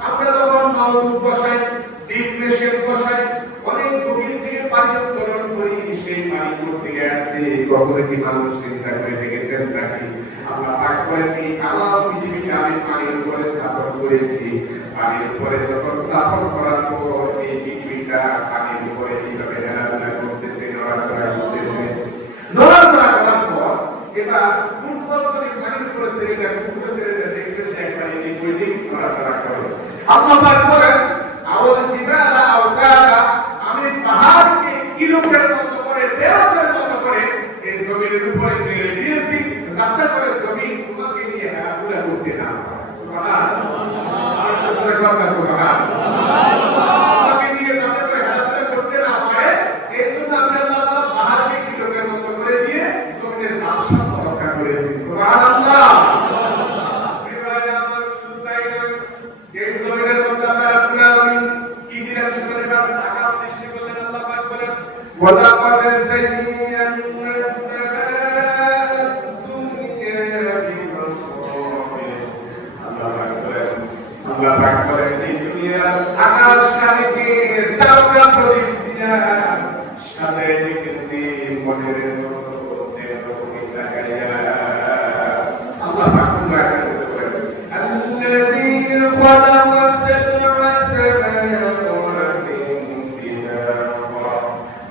আমরা যখন নলকূপ বসাই, ডিপ মেশিন বসাই, অনেক গভীর থেকে পানি উত্তোলন করি, সেই পানি কোথা থেকে আসছে কখনো কি মানুষ চিন্তা করে দেখেছেন নাকি? আল্লাহ পাক বলেন, এই আল্লাহ পৃথিবীকে আমি পানির উপরে স্থাপন করেছি। পানির উপরে যখন স্থাপন করার পর এই পৃথিবীটা পানির উপরে কিভাবে হেলাধুলা করতেছে, নড়াচড়া করতেছে, নড়াচড়া করার পর এবার ফুটবল যদি পানির উপরে ছেড়ে দেয়, পুকুরে ছেড়ে দেয়, দেখবেন যে একবার এই বৈদিক নড়াচড়া করে। আল্লাহ পাক বলেন, আওয়াল জিবালা আওতাদা, আমি পাহাড়কে কিলোমিটার মতো করে, দেওয়ালের মতো করে এই জমিনের উপরে মেরে দিয়েছি, যাতে করে জমিন তোমাকে নিয়ে হেলাধুলা করতে না পারে। সুবহানাল্লাহ। আর জোরে কথা সুবহানাল্লাহ। তোমাকে নিয়ে যাতে করে হেলাধুলা করতে না পারে, এই জন্য আমি আল্লাহ পাহাড়কে কিলোমিটার মতো করে দিয়ে জমিনের ভারসাম্য রক্ষা করেছি। সুবহানাল্লাহ। এই জমিনের মধ্যে আল্লাহ রাব্বুল আলামিন কি দিলেন? সেখানে আকাশ সৃষ্টি করলেন। আল্লাহ পাক বলেন, ওয়ালাকাদ যায়্যানা আস-সামাআ-দুনিয়া বিমাসাবিহ। আল্লাহ পাক বলেন, এই দুনিয়ার আকাশটাকে তারকা প্রদীপ দিয়া সাজায় রেখেছি মনের মতো, দেবী লাগাইয়া। আল্লাহ পাক বলেন, আল্লাযী খালাকা সাবআ সামাওয়াতি তিবাকা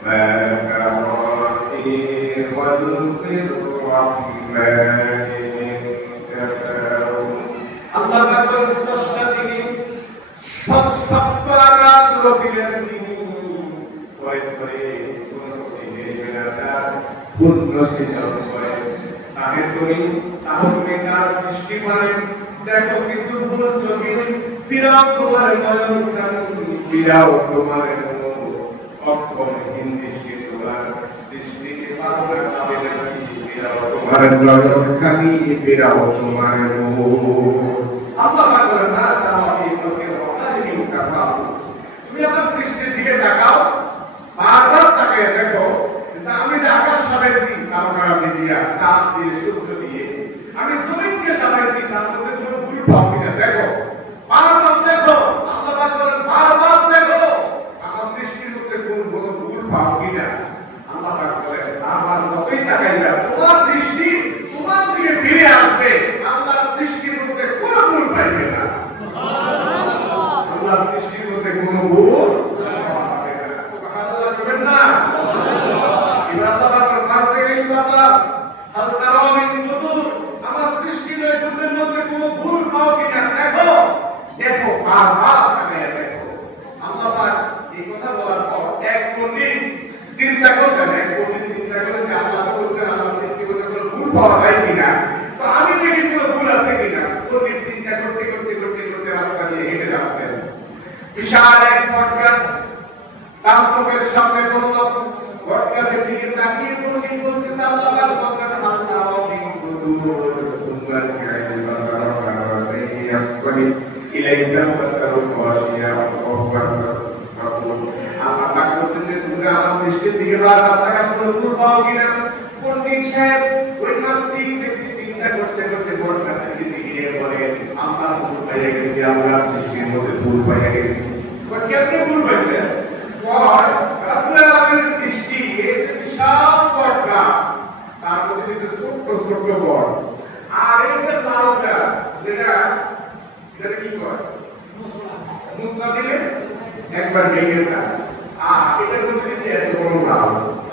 মা তারা ফী খালকির রাহমানি মিন তাফাউত। আল্লাহ পাক বলেন, স্রষ্টা তিনি, সপ্ত আকাশ রচিলেন তিনি, পরে পরে কোন বিবেচনাটা পূর্ণ সৃজন করে সাহেবুনি তার সৃষ্টি করেন। দেখো কিছু ভুল চোখে পিরাও তোমার নয়ন কানি, পিরাও তোমার অক্ষমহীন দৃষ্টি, তোমার সৃষ্টিকে পালনা পাবে নাকি? পিরাও তোমার নয়ন কানি, পিরাও তোমার আল্লাহ পাক বলেন, না তাওয়াবি তোকে রকানি কাফা। তুমি আমার দৃষ্টির দিকে তাকাও, বারবার তাকিয়ে দেখো যে আমি যে আকাশ সাজাইছি তারকা দিয়া, চাঁদ দিয়ে, সূর্য দিয়ে, আমি জমিনকে সাজাইছি, তার মধ্যে কোনো ভুল পাও কিনা দেখো, বারবার দেখো। আল্লাহ পাক বলেন, বারবার দেখো আমার সৃষ্টির মধ্যে কোনো ভুল পাও কিনা। আল্লাহ পাক বলেন, আমার যতই তাকাইবা তোমার দৃষ্টি তোমার দিকে ফিরে আসবে, আল্লাহর সৃষ্টির মধ্যে কোনো ভুল পাইবে না। আল্লাহর সৃষ্টির মধ্যে কোনো ভুল পাবে না। সুবহানাল্লাহ বলবেন না? এবার আল্লাহ পাক কাছে এই কথা, হাল তারা মিন ফুতুর, আমার সৃষ্টি চিন্তাগুলোর মধ্যে কোনো ভুল পাও কিনা দেখো দেখো বারবার তাকায় দেখো। আল্লাহ পাক এই কথা বলার পর এক পণ্ডিত চিন্তা করলেন, এক পণ্ডিত চিন্তা করলেন যে আল্লাহ তো বলছেন আমার সৃষ্টি করতে কোনো ভুল পাওয়া যায় কিনা, তো আমি দেখি কোনো ভুল আছে কিনা। পণ্ডিত চিন্তা করতে করতে করতে করতে রাস্তা দিয়ে হেঁটে যাচ্ছেন। বিশাল এক বটগাছ তার চোখের সামনে পড়ল। বটগাছের দিকে তাকিয়ে পণ্ডিত বলতেছে আল্লাহ পাক বলছেন আল্লাহ ইলাইকা ফাসতারু ওয়াশিয়া ওয়া আল্লাহ পাক বলছেন যে তুমি আমার সৃষ্টির দিকে বারবার তাকাও কোনো ভুল পাও কিনা। পণ্ডিত সাহেব ওই নাস্তিক ব্যক্তি চিন্তা করতে করতে বটগাছের নিচে গিয়ে বলে আমরা ভুল পাইয়া গেছি, আমরা সৃষ্টির মধ্যে ভুল পাইয়া গেছি। কেমনে ভুল পাইছে? রব্বুল আলামিনের সৃষ্টি এই যে বিশাল বটগাছ, তার মধ্যে যে ছোট্ট ছোট্ট বট, আর এই যে লাউ গাছ যেটা কি করে মুসলা দিলে একবার ভেঙে যায়, আর এটার মধ্যে দিচ্ছে এত বড় লাউ।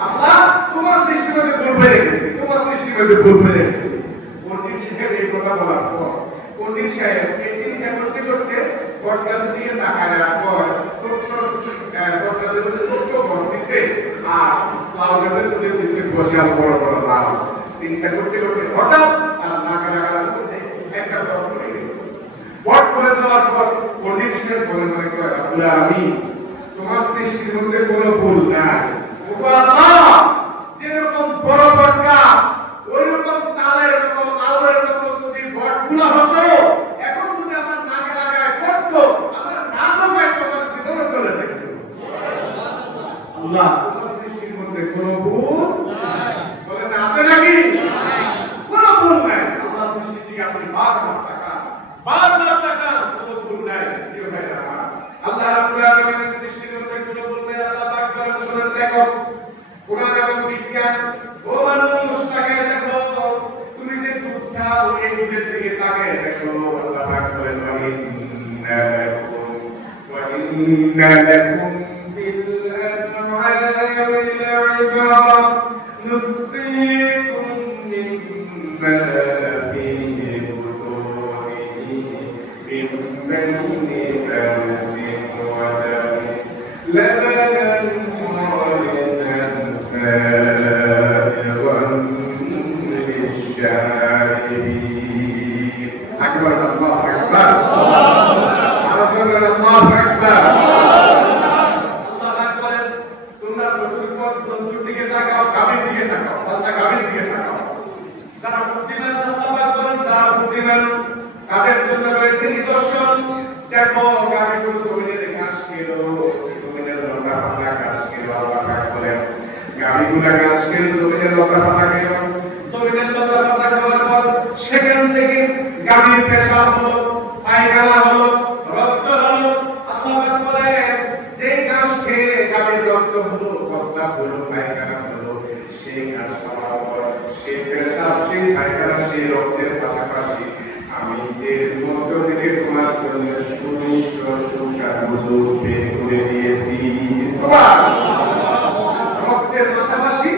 আল্লাহ তোমার সৃষ্টির মধ্যে ভুল পেয়ে গেছে, তোমার সৃষ্টির মধ্যে ভুল পেয়ে গেছে। পণ্ডিত সাহেব এই কথা বলার পর পণ্ডিত সাহেব এই চিন্তা করতে করতে বটগাছের দিকে তাকানোর পর ছোট্ট বটগাছের মধ্যে ছোট্ট বট দিচ্ছে, আর লাউ গাছের মধ্যে দিচ্ছে বিশাল বড় বড় লাউ। চিন্তা করতে করতে হঠাৎ আর নাগালাগার মধ্যে একটা বট পড়ে গেল। বট পড়ে যাওয়ার পর পণ্ডিত সাহেব মনে মনে করে রব্বুল আলামিন তোমার সৃষ্টির মধ্যে কোনো ভুল নাই। ওগো আল্লাহ, যেরকম বড় বটগাছ ওইরকম তালের মতো লাউয়ের মতো যদি বটগুলো হতো, এখন যদি আমার নাকে লাগায় পড়তো, আমার নামও একটা জীবনে চলে যেত। আল্লাহ তোমার সৃষ্টির মধ্যে কোনো ভুল নাই। বলেন আছে নাকি? কোনো ভুল নাই। আল্লাহ সৃষ্টির দিকে আপনি বারবার তাকান, বারবার তাকান, কোনো ভুল নাই। প্রিয় ভাইরা আমার, আল্লাহ রাব্বুল আলামিনের সৃষ্টির মধ্যে কোনো ভুল নাই। আল্লাহ পাক বলেন শুনুন দেখো কোরআন এবং বিজ্ঞান, ও মানুষ তাকায় দেখো, তুমি যে দুধ খাও এই দুধের দিকে তাকায় দেখো। আল্লাহ পাক বলেন ওয়া ইন্না লাকুম ফিল আনআমি লা'ইবরা নুসqikum মিম্মা ফি বুতুনিহি মিন বাইনি ফারসিন ওয়া দামিন লাবাnan khalisan sa'igan lish-sharibin. Akbar, Allahu Akbar, Allahu Akbar। আল্লাহ পাক বলেন তোমরা জন্তুর দিকে তাকাও, গাভীর দিকে তাকাও, আল্লাহ গাভীর দিকে তাকাও। যারা বুদ্ধিমান, আল্লাহ পাক বলেন যারা বুদ্ধিমান তাদের জন্য রয়েছে নিদর্শন। দেখো গাভীগুলো জমিনে ঘাস খেলো, জমিনের লতা পাতা ঘাস খেলো। আল্লাহ পাক বলেন গাভীগুলো ঘাস খেলো, জমিনের লতা পাতা খেলো। জমিনের লতা পাতা খাওয়ার পর সেখান থেকে গাভীর পেশাব হলো, পায়খানা হলো, রক্ত হলো। আল্লাহ পাক বলেন যে ঘাস খেয়ে গাভীর রক্ত হলো, প্রস্রাব হলো, পায়খানা হলো, সেই ঘাস খাওয়ার পর সেই পেশাব, সেই পায়খানা, সেই রক্তের পাশাপাশি আমি এর মধ্য থেকে তোমার জন্য সুমিষ্ট সুস্বাদু বের করে দিয়েছি। রক্তের পাশাপাশি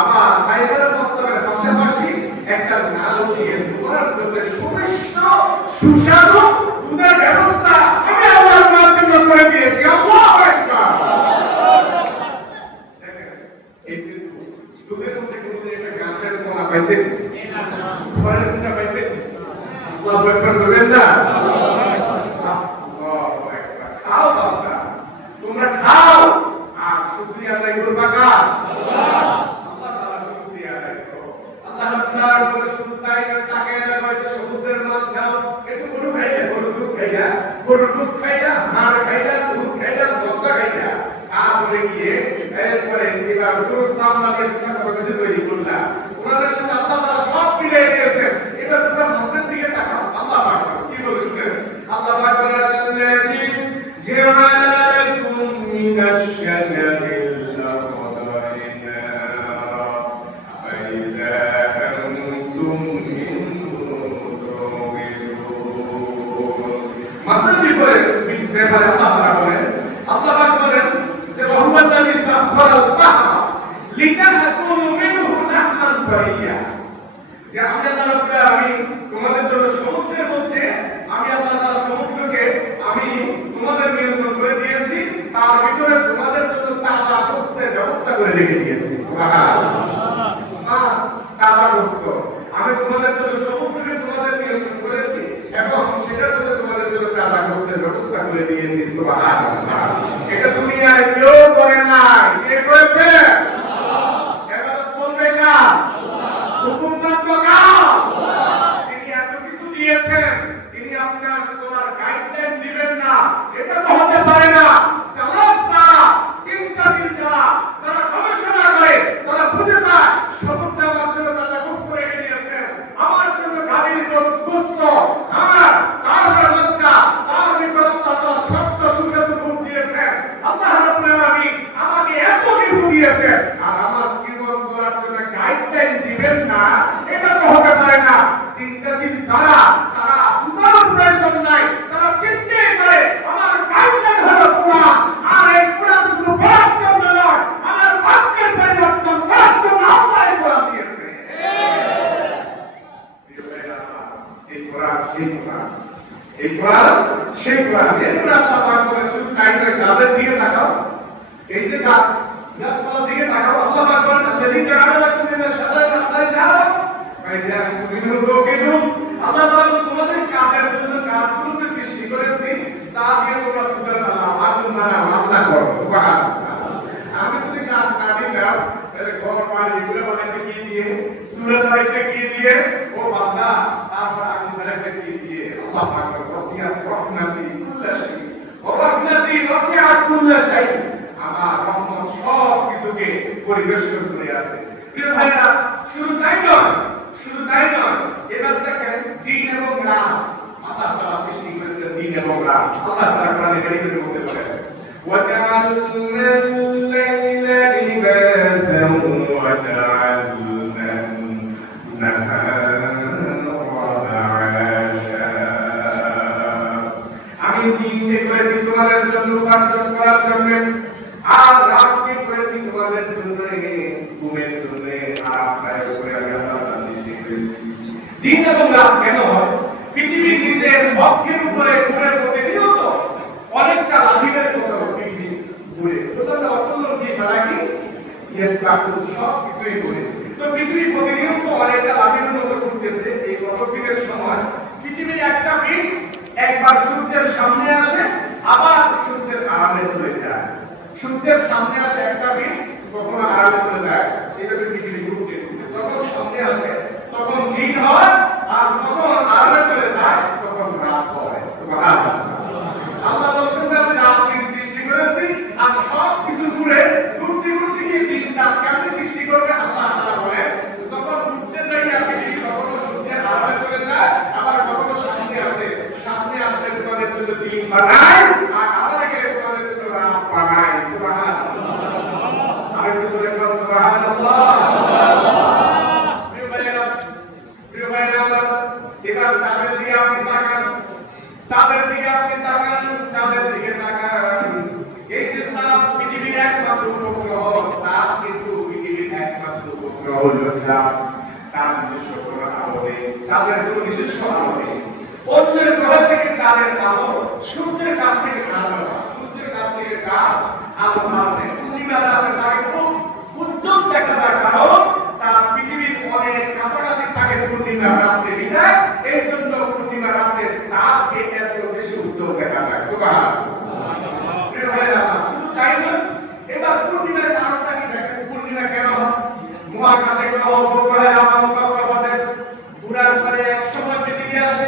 আবার পায়খানার প্রস্রাবের পাশাপাশি একটা নাল দিয়ে তোমার জন্য সুমিষ্ট সুস্বাদু দুধের ব্যবস্থা আমি আল্লাহর জন্য করে দিয়েছি। আল্লাহু আকবার। এই দুধের মধ্যে কোনদিন একটা ঘাসের কোনা পাইছেন? ঘরের কোনা পাইছেন? আল্লাহু আকবার বলেন না? আল্লাহু আকবার। খাও বাবা, তোমরা খাও আর শুকরিয়া আদায় করবা কার? আল্লাহ তাআলার শুকরিয়া আদায় করো। আল্লাহ রাব্বুল বলে শুধু তাই না, তাকায় দেখো এই সমুদ্রের মাছ খাও, একটু গরু খাইয়া, গরু দুধ খাইয়া, গরু দুধ খাইয়া, হাড় খাইয়া, দুধ খাইয়া, ভক্তা খাইয়া, তারপরে গিয়ে এরপরে এবার দুধ সামলাতে কিছু তৈরি করলা। ওনাদের সাথে আল্লাহ তাআলা সব মিলিয়ে দিয়েছেন। এবার তোমরা মাছের দিকে তাকাও। আল্লাহ পাক কি বলে শুনেন? আল্লাহ পাক বলেন আল্লাযী জাআলা লাকুম মিনাশ শাজারিল আখদারি নারা ফাইযা আনতুম মিনহু তুওকিদুন। মাছের ব্যাপারে আল্লাহ তাআলা বলেন, আল্লাহ পাক বলেন যে ওয়াহুয়াল্লাযী সাখখারাল বাহরা লিতাকুনু মিনহু লাহমান তারিয়া, যে আমি আল্লাহ রাব্বুল আলামিন তোমাদের জন্য সমুদ্রের মধ্যে আমি আল্লাহ তাআলা সমুদ্রকে আমি তোমাদের নিয়ন্ত্রণ করে দিয়েছি, তার ভিতরে তোমাদের জন্য তাজা গোশতের ব্যবস্থা করে রেখে দিয়েছি। সুবহানাল্লাহ। মাছ তাজা গোশত আমি তোমাদের জন্য সমুদ্রকে তোমাদের নিয়ন্ত্রণ করেছি এবং সেটার জন্য তোমাদের জন্য তাজা গোশতের ব্যবস্থা করে দিয়েছি। সুবহানাল্লাহ। এটা দুনিয়ায় কেউ করে নাই, কে করেছে? এবার চলবে না, হুকুম মানবে না। তিনি এত কিছু দিয়েছেন, তিনি আপনার চলার গাইডলাইন দিবেন না, এটা তো হতে পারে না। চালাক যারা, চিন্তাশীল যারা, যারা গবেষণা করে, তারা বুঝে যায় সমুদ্র আমার জন্য তাজা গোশত রেখে দিয়েছেন, আমার জন্য গাভীর গোশত, আমার তার লজ্জা, তার ভিতরে তাজা স্বচ্ছ সুস্বাদু দুধ দিয়েছেন। আল্লাহ রাব্বুল আলামিন আমাকে এত কিছু দিয়েছেন, আর আমার জীবন চলার জন্য গাইডলাইন দিবেন না, এটা তো হতে পারে না। চিন্তাশীল যারা, তারা বুঝানোর প্রয়োজন নাই, তারা চিন্তাই করে আমার গাইডলাইন হলো কোরআন, আর এই কোরআন শুধু পড়ার জন্য নয়, আমার ভাগ্যের পরিবর্তন করার জন্য আল্লাহ এই কোরআন দিয়েছে। এই কোরআন সেই কোরআন, এই কোরআন সেই কোরআন। এরপর আল্লাহ পাক বলেন শুধু কাইনের গাছের দিকে তাকাও, এই যে গাছ, গাছপালার দিকে তাকাও। আল্লাহ পাক বলেন যদি জানা লাগুন যে সাদা কালার যাও কাইজা বিভিন্ন লোকে জুম। আল্লাহ তাআলা তোমাদের কাজের জন্য গাছগুলোকে সৃষ্টি করেছি, যা দিয়ে তোমরা সুবহানাল্লাহ আগুন বানাও, আল্লাহ করো। সুবহানাল্লাহ। আমি যদি গাছ না দিলাম তাহলে ঘর বাড়ি এগুলো বানাইতে কি দিয়ে, সূরা চালাইতে কি দিয়ে, ও বান্দা তারপর আগুন জ্বালাইতে কি দিয়ে? আল্লাহ পাক ওয়াসিআত রাহমাতি কুল্লা শাই, ওয়া রাহমাতি ওয়াসিআত কুল্লা শাই। আমার রহমত সব কিছুকে পরিবেষ্টন করে আছে। প্রিয় ভাইরা, শুধু তাই নয়, শুধু তাই নয়, এবার দেখেন দিন এবং রাত আল্লাহ তাআলা সৃষ্টি করেছেন, দিন এবং রাত। আল্লাহ তাআলা কোরআনে কারীমের মধ্যে বলেন وَجَعَلْنَا اللَّيْلَ لِبَاسًا وَجَعَلْنَا النَّهَارَ مَعَاشًا। আমি দিনকে করেছি তোমাদের জন্য উপার্জন করার জন্য, আর রাতকে করেছি তোমাদের জন্য ঘুমের জন্য, আরামদায়ক করে আমি আল্লাহ তাআলা সৃষ্টি করেছি। দিন এবং রাত কেন হয়? পৃথিবীর নিজের অক্ষের উপরে ঘুরে প্রতিনিয়ত অনেকটা লাভিবের মতো পৃথিবী ঘুরে। প্রথমে অতল কি ফেলাকি ইয়েস কাকু সব কিছুই ঘুরে। তো পৃথিবী প্রতিনিয়ত অনেকটা লাভিবের মতো ঘুরতেছে। এই প্রত্যেকের সময় পৃথিবীর একটা পিঠ একবার সূর্যের সামনে আসে, আবার সূর্যের আড়ালে চলে যায়। সূর্যের সামনে আসে একটা পিঠ, কখনো আড়ালে চলে যায়। এইভাবে পৃথিবী ঘুরতে ঘুরতে যখন সামনে আসে তখন দিন হয়, আর যখন আড়ালে চলে যায় তখন রাত হয়। সুবহানাল্লাহ। আল্লাহ বলেন আমি রাতকে সৃষ্টি করেছি, আর সব কিছু ঘুরে ঘুরতে ঘুরতে গিয়ে দিন রাত কেমনে সৃষ্টি করবে? আল্লাহ তাআলা বলেন যখন ঘুরতে যাই আপনি কখনো সূর্যের আড়ালে চলে যায়, আবার কখনো সামনে আসে। সামনে আসলে তোমাদের জন্য দিন বানায়, আর আড়ালে গেলে তোমাদের জন্য রাত বানায়। সুবহানাল্লাহ। আমি তো বলে বল সুবহানাল্লাহ। প্রিয় ভাইরা, প্রিয় ভাইরা, এবার চাঁদের দিকে আপনি তাকান, চাঁদের দিকে আপনি তাকান, চাঁদের দিকে তাকান। এই যে চাঁদ পৃথিবীর একমাত্র উপগ্রহ, চাঁদ কিন্তু পৃথিবীর একমাত্র উপগ্রহ হলো তার নিজস্ব কোনো আলো নেই, চাঁদের কোনো নিজস্ব আলো নেই। অন্য গ্রহ থেকে চাঁদের আলো সূর্যের কাছ থেকে আলো, সূর্যের কাছ থেকে চাঁদ আলো পাবে। পূর্ণিমা রাতে তাকে খুব উজ্জ্বল দেখা যায়, কারণ চাঁদ পৃথিবীর অনেক কাছাকাছি থাকে পূর্ণিমা রাতে বিদায়। এই জন্য পূর্ণিমা রাতে চাঁদকে এত বেশি উজ্জ্বল দেখা যায়। সুবহানাল্লাহ। শুধু তাই নয়, এবার পূর্ণিমার কারণটা কি দেখেন? পূর্ণিমা কেন মহাকাশে গ্রহ উপগ্রহের আমার কক্ষপথে ঘুরার পরে এক সময় পৃথিবী আসে,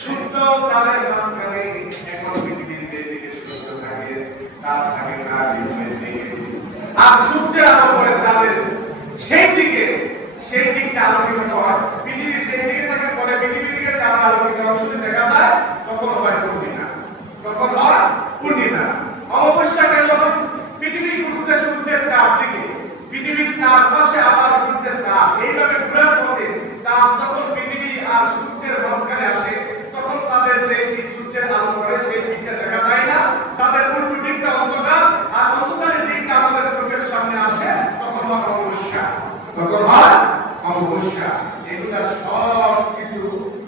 সূর্য চাঁদের মাঝখানে। এখন পৃথিবীর যেদিকে সূর্য থাকে তার থাকে না দিনের দিকে, আর সূর্যের আলো পড়ে চাঁদের সেই দিকে, সেই দিকটা আলোকিত হয়। পৃথিবী সেই দিকে থাকে, পরে পৃথিবী থেকে চাঁদের আলোকিত অংশ দেখা যায়, তখন হয় পূর্ণিমা। তখন হয় পূর্ণিমা। অমাবস্যা কেন? পৃথিবী ঘুরছে সূর্যের চারদিকে, পৃথিবীর চারপাশে আবার ঘুরছে চাঁদ। এইভাবে ঘোরার পথে চাঁদ যখন পৃথিবী আর সূর্যের মাঝখানে আসে, তখন চাঁদের যে দিক সূর্যের আলো পড়ে সেই দিকটা দেখা যায় না, চাঁদের উল্টো দিকটা অন্ধকার, আর অন্ধকারের দিকটা আমাদের চোখের সামনে আসে, তখন হয় অমাবস্যা। তখন হয় অমাবস্যা। এগুলা সব কিছু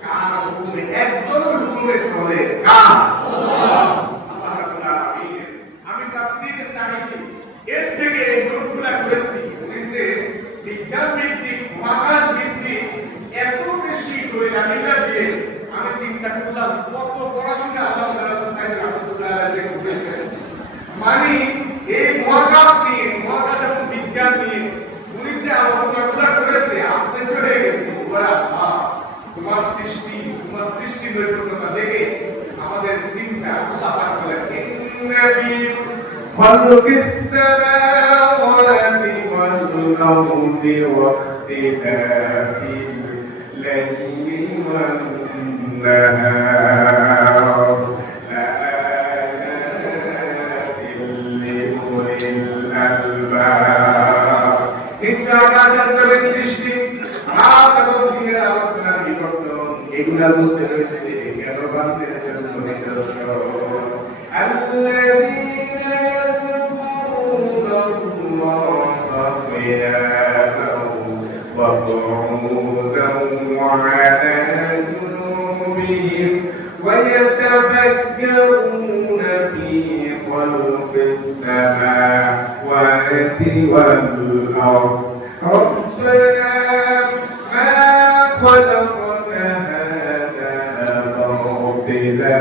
কার হুকুমে? একজনের হুকুমে চলে। কার? আল্লাহ রাব্বুল আলামিন। আমি তাফসীরে সাহিহি এর থেকে এই নোটগুলা করেছি। উনি যে বিজ্ঞান ভিত্তিক, মহাকাশ ভিত্তিক এত বেশি দলিল দিয়ে আমি চিন্তা করলাম কত পড়াশোনা আল্লাহ রাব্বুল আলামিন করেছেন। মানে এই মহাকাশ নিয়ে, মহাকাশ এবং বিজ্ঞান নিয়ে উনি যে আলোচনাগুলো করেছে, আশ্চর্য হয়ে গেছি। তোমার সৃষ্টি নৈপুণ্যতা দেখে আমাদের চিন্তা আল্লাহ পাক বলেন ইন্নাবি খালকিস সামাওয়াতি ওয়াল আরদি ওয়াখতিলাফিল লাইলি ওয়ান নাহার লাআয়াতিন লিউলিল আলবাব। সৃষ্টি রাত এবং দিনের আলোচনার বিবর্তন এগুলোর মধ্যে রয়েছে জ্ঞানবানদের জন্য নিদর্শন। আল্লাযীনা ইয়াযকুরুনাল্লাহা কিয়ামান ওয়া qu'udan ওয়া আলা জুনুবিহিম ওয়া ইয়াতাফাক্কারুনা ফী খালকিস সামাওয়াতি ওয়াল আরদ ربنا ما خلقت هذا باطلا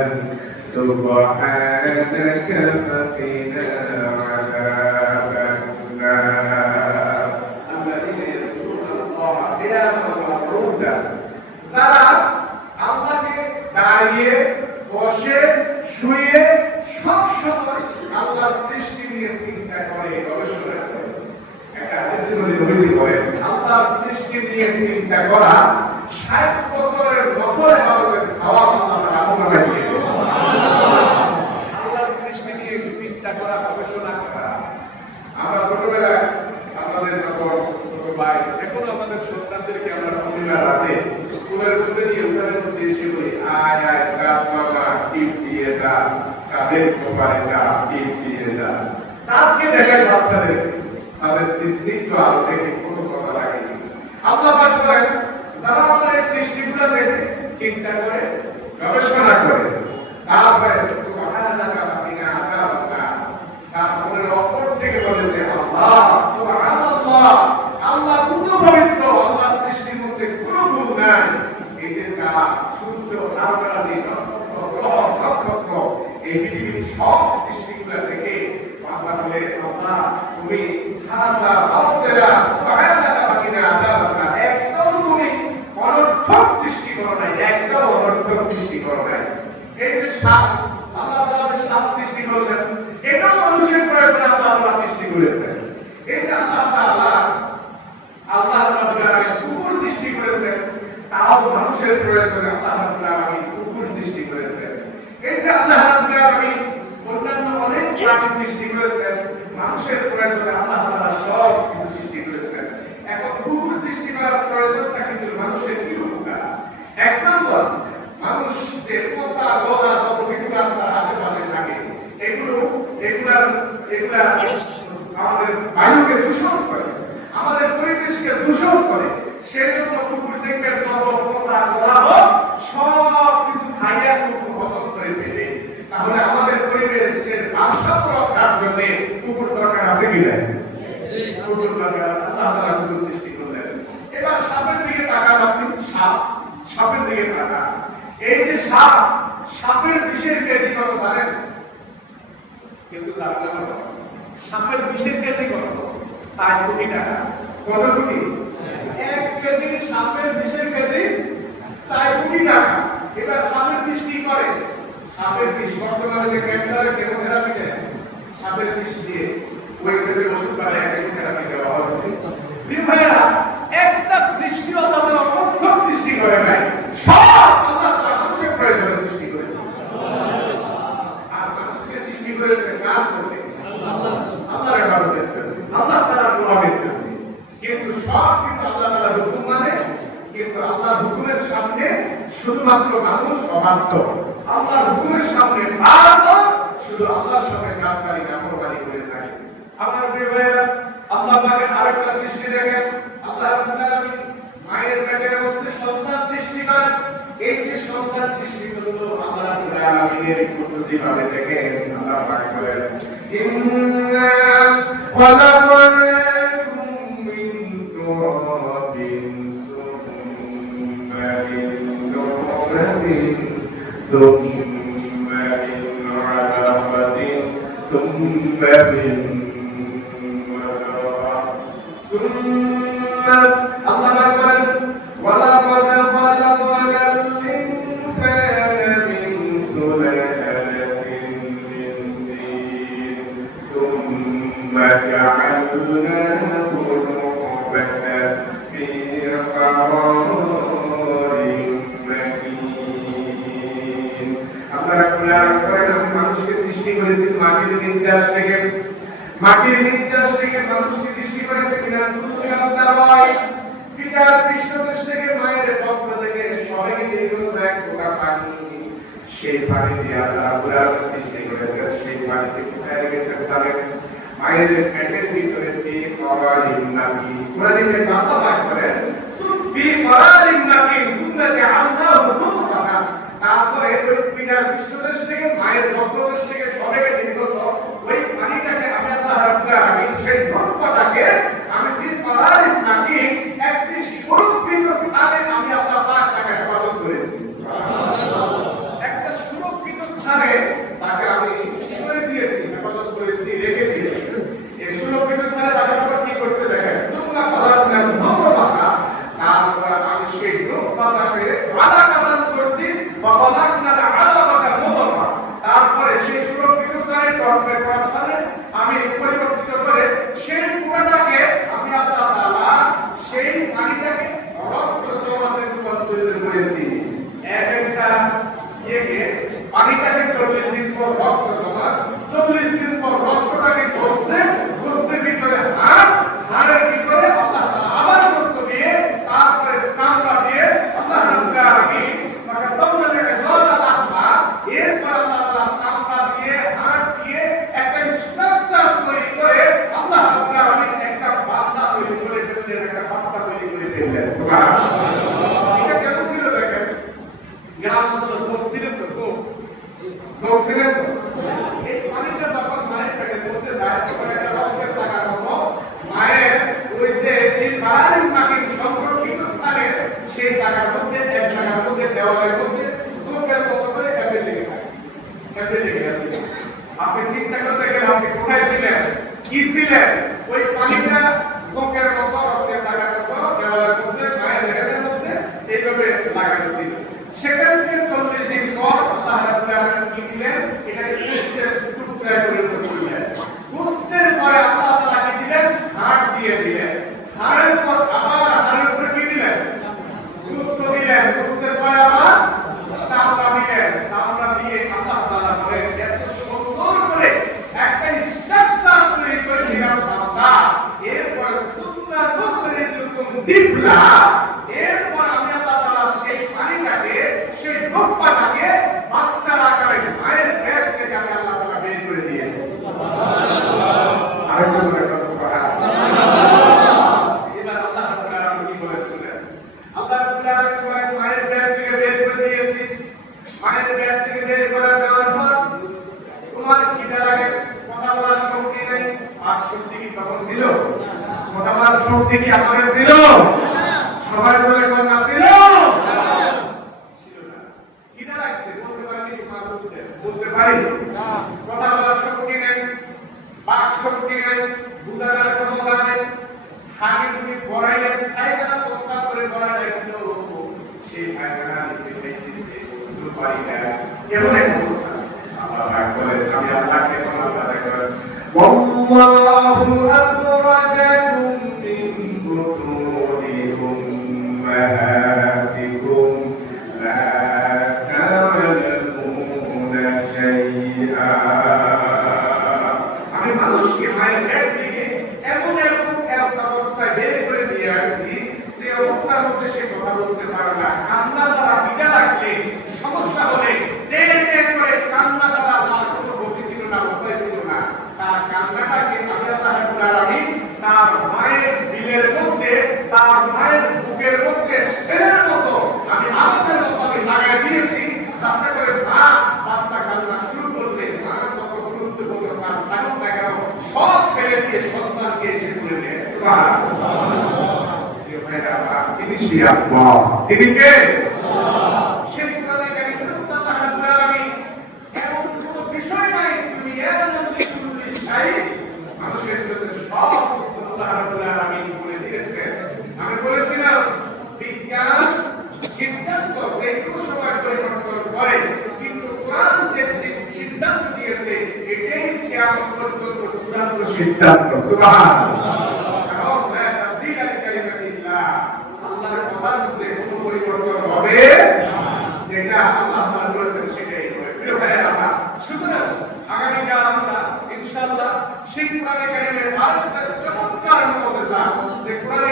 سبحانك فقنا عذاب النار الذين يذكرون الله قياما وقعودا যারা আল্লাহকে দাঁড়িয়ে বসে শুয়ে সব সময় আল্লাহর সৃষ্টি নিয়ে চিন্তা করে, গবেষণা করে। আল্লাহর সৃষ্টি নিয়ে চিন্তা করা ৬০ বছরের নফল ইবাদতের সওয়াব আল্লাহ তাআলা দিয়েছেন। আল্লাহর সৃষ্টি নিয়ে চিন্তা করা, গবেষণা করা। আমরা ছোটবেলায় আমাদের যখন ছোট ভাই, এখনো আমাদের সন্তানদেরকে আমরা প্রতিবার রাতে স্কুলের মধ্যে নিয়ে উঠানের মধ্যে এসে বলি আয় আয় রাত বাবা টিপ দিয়ে যা, কাদের কোপারে যা, টিপ দিয়ে যা। চাঁদকে দেখেন বাচ্চাদের, তাদের স্নিগ্ধ আলো দেখে কোনো কথা লাগে। আল্লাহ পাক বলেন যারা আমাদের সৃষ্টিগুলো দেখে চিন্তা করে, গবেষণা করে, তারপরে সুবহানাল্লাহ বিনা আযাবান্না, তারপরে অপর থেকে বলে যে আল্লাহ সুবহানাল্লাহ, আল্লাহ কত পবিত্র, আল্লাহ সৃষ্টির মধ্যে কোনো ভুল নাই। এই যে চাঁদ, সূর্য, তারকারাজি, নক্ষত্র, গ্রহ, নক্ষত্র, এই পৃথিবীর সব সৃষ্টিগুলো থেকে আল্লাহ বলে আল্লাহ তুমি হাযা বাতিলা সুবহানাল্লাহ বাকিনা আযাবান্না, একদম তুমি অনর্থক সৃষ্টি করো নাই, একদম অনর্থক সৃষ্টি করো নাই। এই যে সাপ, আল্লাহ তাআলা সাপ সৃষ্টি করলেন, এটা মানুষের প্রয়োজনে আল্লাহ তাআলা সৃষ্টি করেছেন। এই যে আল্লাহ তাআলা রাব্বুল আলামিন কুকুর সৃষ্টি করেছেন, তাও মানুষের প্রয়োজনে আল্লাহ রাব্বুল আলামিন কুকুর সৃষ্টি করেছেন। এই যে আল্লাহ রাব্বুল আলামিন অন্যান্য অনেক প্রাণী সৃষ্টি করেছেন, মানুষের প্রয়োজনে আল্লাহ তাআলা সব কিছু সৃষ্টি করেছেন। এখন কুকুর সৃষ্টি করার প্রয়োজনটা কি ছিল? মানুষের কি উপকার? এক নম্বর, মানুষ যে পোষা গোলা যত কিছু রাস্তার আশেপাশে থাকে, এগুলা আমাদের বায়ুকে দূষণ করে, আমাদের পরিবেশকে দূষণ করে। সেই জন্য কুকুর দেখবেন যত পোষা গোলা সব কিছু খাইয়া কুকুর পছন্দ করে ফেলে। তাহলে আমাদের পরিবেশের ভারসাম্য রক্ষার জন্য কুকুর দরকার আছে কি না? কুকুর দরকার আছে। আল্লাহ তাআলা কুকুর সৃষ্টি করলেন। এবার সাপের দিকে তাকান আপনি, সাপের দিকে তাকান। এই যে সাপের বিষের কেজি কত জানেন? কিন্তু জানেন না? সাপের বিষের কেজি কত? ৬০ কোটি টাকা। কত কোটি? ১ কেজি সাপের বিষের কেজি ৬০ কোটি টাকা। এবার সাপের বিষ কি করে? সাপের বিষ বর্তমানে যে ক্যান্সারের কেমোথেরাপি দেয়, সাপের বিষ দিয়ে ওই টাইপের ওষুধ বানায় কেমোথেরাপি দেওয়া হচ্ছে। প্রিয় ভাইরা, একটা সৃষ্টি আল্লাহ তাআলা অনর্থক সৃষ্টি করে নাই, সব আল্লাহ তাআলা মানুষের প্রয়োজনে সৃষ্টি করেছেন। আর মানুষকে সৃষ্টি করেছেন কার জন্য? আল্লাহর ইবাদতের জন্য, আল্লাহ তাআলার গোলামের জন্য। কিন্তু সব কিছু আল্লাহ তাআলার হুকুম মানে, কিন্তু আল্লাহর হুকুমের সামনে শুধুমাত্র মানুষ অবাধ্য। আল্লাহর হুকুমের সামনে মানুষ শুধু আল্লাহর সামনে নামকারী নাফরমানি করে থাকে। আমার প্রিয় ভাইরা, আল্লাহ পাকের আরেকটা সৃষ্টি দেখেন। আল্লাহ রাব্বুল আলামিন মায়ের পেটের মধ্যে সন্তান সৃষ্টি করেন। এই যে এর পদ্ধতি ভাবে দেখেন আল্লাহ পাক বলেন ইন্না খলাকনাকুম মিন তুরাবিন সুম্মা মিন নুতফাতিন সুম্মা মিন আলাকাতিন সুম্মা মিন আল্লাহ পাক বলেন ওয়ালাকাদ খালাকনাল ইনসানা মিন সুলালাতিন মিন তিন সুম্মা জাআলনাহু নুতফাতান ফি قرارٍ مكين আল্লাহ রাব্বুল আলামিন মানুষকে সৃষ্টি করেছেন মাটির নির্যাস থেকে মানুষকে সৃষ্টি করেছে কিনা সুবহানাল্লাহ পিতার পৃষ্ঠদেশ থেকে মায়ের পক্ষ থেকে সবাইকে নির্গত এক ফোঁটা পানি সেই পানি দিয়ে আল্লাহ পুরা সৃষ্টি করেছেন সেই পানিকে কোথায় রেখেছেন জানেন মায়ের পেটের ভিতরে দিয়ে করারিন নাকি কোরআনে আল্লাহ পাক বলেন সুফি করারিন নাকি সুন্নাতে আল্লাহ নুতফা তারপরে ওই পিতার পৃষ্ঠদেশ থেকে মায়ের পক্ষ থেকে সবাইকে নির্গত ওই পানিটাকে আমি আল্লাহ রাব্বুল আলামিন সেই নুতফাটাকে আমি ফি করারিন নাকি একটি সুরক্ষিত স্থানে আমি আল্লাহ পাক তাকে হেফাজত করেছি সুবহানাল্লাহ একটা সুরক্ষিত স্থানে তাকে আমি করে দিয়েছি হেফাজত করেছি রেখে দিয়েছি এই সুরক্ষিত স্থানে রাখার পর কি করতে দেখেন সুন্নাহ খলাকনা নুতফা তারপর আমি সেই নুতফাটাকে আলাকাতান করছি বা খলাকনা আলাকাতান মুতফা তারপরে সেই সুরক্ষিত স্থানে টপকে করা স্থানে আমি পরিবর্তিত করে সেই পুরাটাকে আমি আল্লাহ তাআলা সেই পানিটাকে রক্ত জমাতে রূপান্তরিত করেছি একটা ইয়েকে পানিটাকে 40 দিন পর রক্ত জমা 40 দিন পর রক্তটাকে গোস্তে ভিতরে হাড়ের ভিতরে আল্লাহ তাআলা আবার গোস্ত দিয়ে তারপরে চামড়া দিয়ে আল্লাহ রাব্বুল আলামিন তাকে সামনে জলা লাহমা এরপর আল্লাহ তাআলা চামড়া দিয়ে হাড় দিয়ে একটা স্ট্রাকচার তৈরি করে আল্লাহ রাব্বুল আলামিন একটা বান্দা তৈরি করে ফেললেন একটা বাচ্চা তৈরি করে ফেললেন সুবহানাল্লাহ এটা কেমন ছিল দেখেন গ্রাম অঞ্চলে সব ছিলেন তো সব ছিলেন এই পানিটা যখন মায়ের পেটে পড়তে যায় তখন একটা রক্তের সাকার মতো মায়ের ওই যে এই বাড়ির মাটির সংরক্ষিত স্থানে সেই জায়গার মধ্যে এক জায়গার মধ্যে দেওয়ালের মধ্যে চোখের মতো করে ক্যাপে লেগে আছে আপনি চিন্তা করতে গেলে আপনি কোথায় ছিলেন কি ছিলেন ওই পানিটা চোখের মতো রক্তের জায়গার মতো দেওয়ালের মধ্যে মায়ের দেহের মধ্যে এইভাবে লাগানো ছিল সেখান থেকে 40 দিন পর আল্লাহ রাব্বুল আলামিন কি দিলেন এটাকে গোশতের টুকরা করে দিলেন গোশতের পরে আল্লাহ তাআলা কি দিলেন হাড় দিয়ে দিলেন হাড়ের পর আবার হাড়ের উপরে কি দিলেন গোশত দিলেন গোশতের পরে আবার চামড়া দিলেন চামড়া দিয়ে আল্লাহ তাআলা বলেন এত সুন্দর করে একটা স্ট্রাকচার তৈরি করে দিলেন বান্দা এরপর সুন্নাহ নুখরিজুকুম দিবলা এরপর আমি আল্লাহ তাআলা সেই পানিটাকে সেই নুতফাটাকে বাচ্চার আকারে মায়ের পেট থেকে আমি আল্লাহ তাআলা বের করে দিয়েছি সুবহানাল্লাহ আরেকবার বলেন সুবহানাল্লাহ এবার আল্লাহ রাব্বুল আলামিন কি বলেছিলেন আল্লাহ রাব্বুল আলামিন বলেন মায়ের পেট থেকে বের করে দিয়েছি মায়ের পেট থেকে বের করে দেওয়ার পর তোমার খিদা লাগে কথা বলার শক্তি নেই আর শক্তি কি তখন ছিল কথা বলার শক্তি কি আমাদের ছিল সবাই বলে কথা ছিল খিদা লাগছে বলতে পারি কি বলতে পারি না কথা বলার শক্তি নেই বাক শক্তি নেই বুঝানোর ক্ষমতা নেই খালি তুমি পড়াইলে পায়খানা প্রস্তাব করে পড়া যায় কিন্তু সেই পায়খানা নিচে ফেলতেছে বলতে পারি না এমন এক অবস্থা আল্লাহ পাক বলে আমি আল্লাহকে কোনো আলাদা করে ওয়াল্লাহু আখরাজাকুম মিন বুতুনি উম্মাহাতিকুম লা তা'লামুনা শাইআ আমি মানুষকে মায়ের পেট থেকে এমন একটা অবস্থায় বের করে নিয়ে আসছি সেই অবস্থার মধ্যে সে কথা বলতে পারে না কান্না ছাড়া বিদা লাগলে সমস্যা হলে টেনে করে কান্না ছাড়া আর কোনো গতি ছিল না উপায় ছিল না তার কান্নাটাকে আমি আল্লাহ রাব্বুল আলামিন তার মায়ের দিলের মধ্যে তার মায়ের বুকের মধ্যে শেরের মতো আমি আস্তের মতো আমি লাগাই দিয়েছি যাতে করে মা বাচ্চা কান্না তিনি সেই আল্লাহ, তিনি কে? সেই কোরআনে কারিমের আল্লাহ রাব্বুল আলামিন এমন কোনো বিষয় নাই দুনিয়ার মধ্যে কোনো বিষয় মানুষের জন্য সব কিছু আল্লাহ রাব্বুল আলামিন বলে দিয়েছেন। আমি বলেছিলাম বিজ্ঞান সিদ্ধান্ত যে কোনো সময় পরিবর্তন করে, কিন্তু কোরআন যে সিদ্ধান্ত দিয়েছে এটাই কিয়ামত পর্যন্ত চূড়ান্ত সিদ্ধান্ত। সুবহানাল্লাহ। আল্লাহর কথার মধ্যে কোনো পরিবর্তন হবে যেটা আল্লাহ বলেছেন সেটাই হবে। প্রিয় ভাইরা, সুতরাং আগামীকাল আমরা ইনশাআল্লাহ সেই কোরআনে কারিমের আরেকটা চমৎকার মুজিজা, যে কোরআনে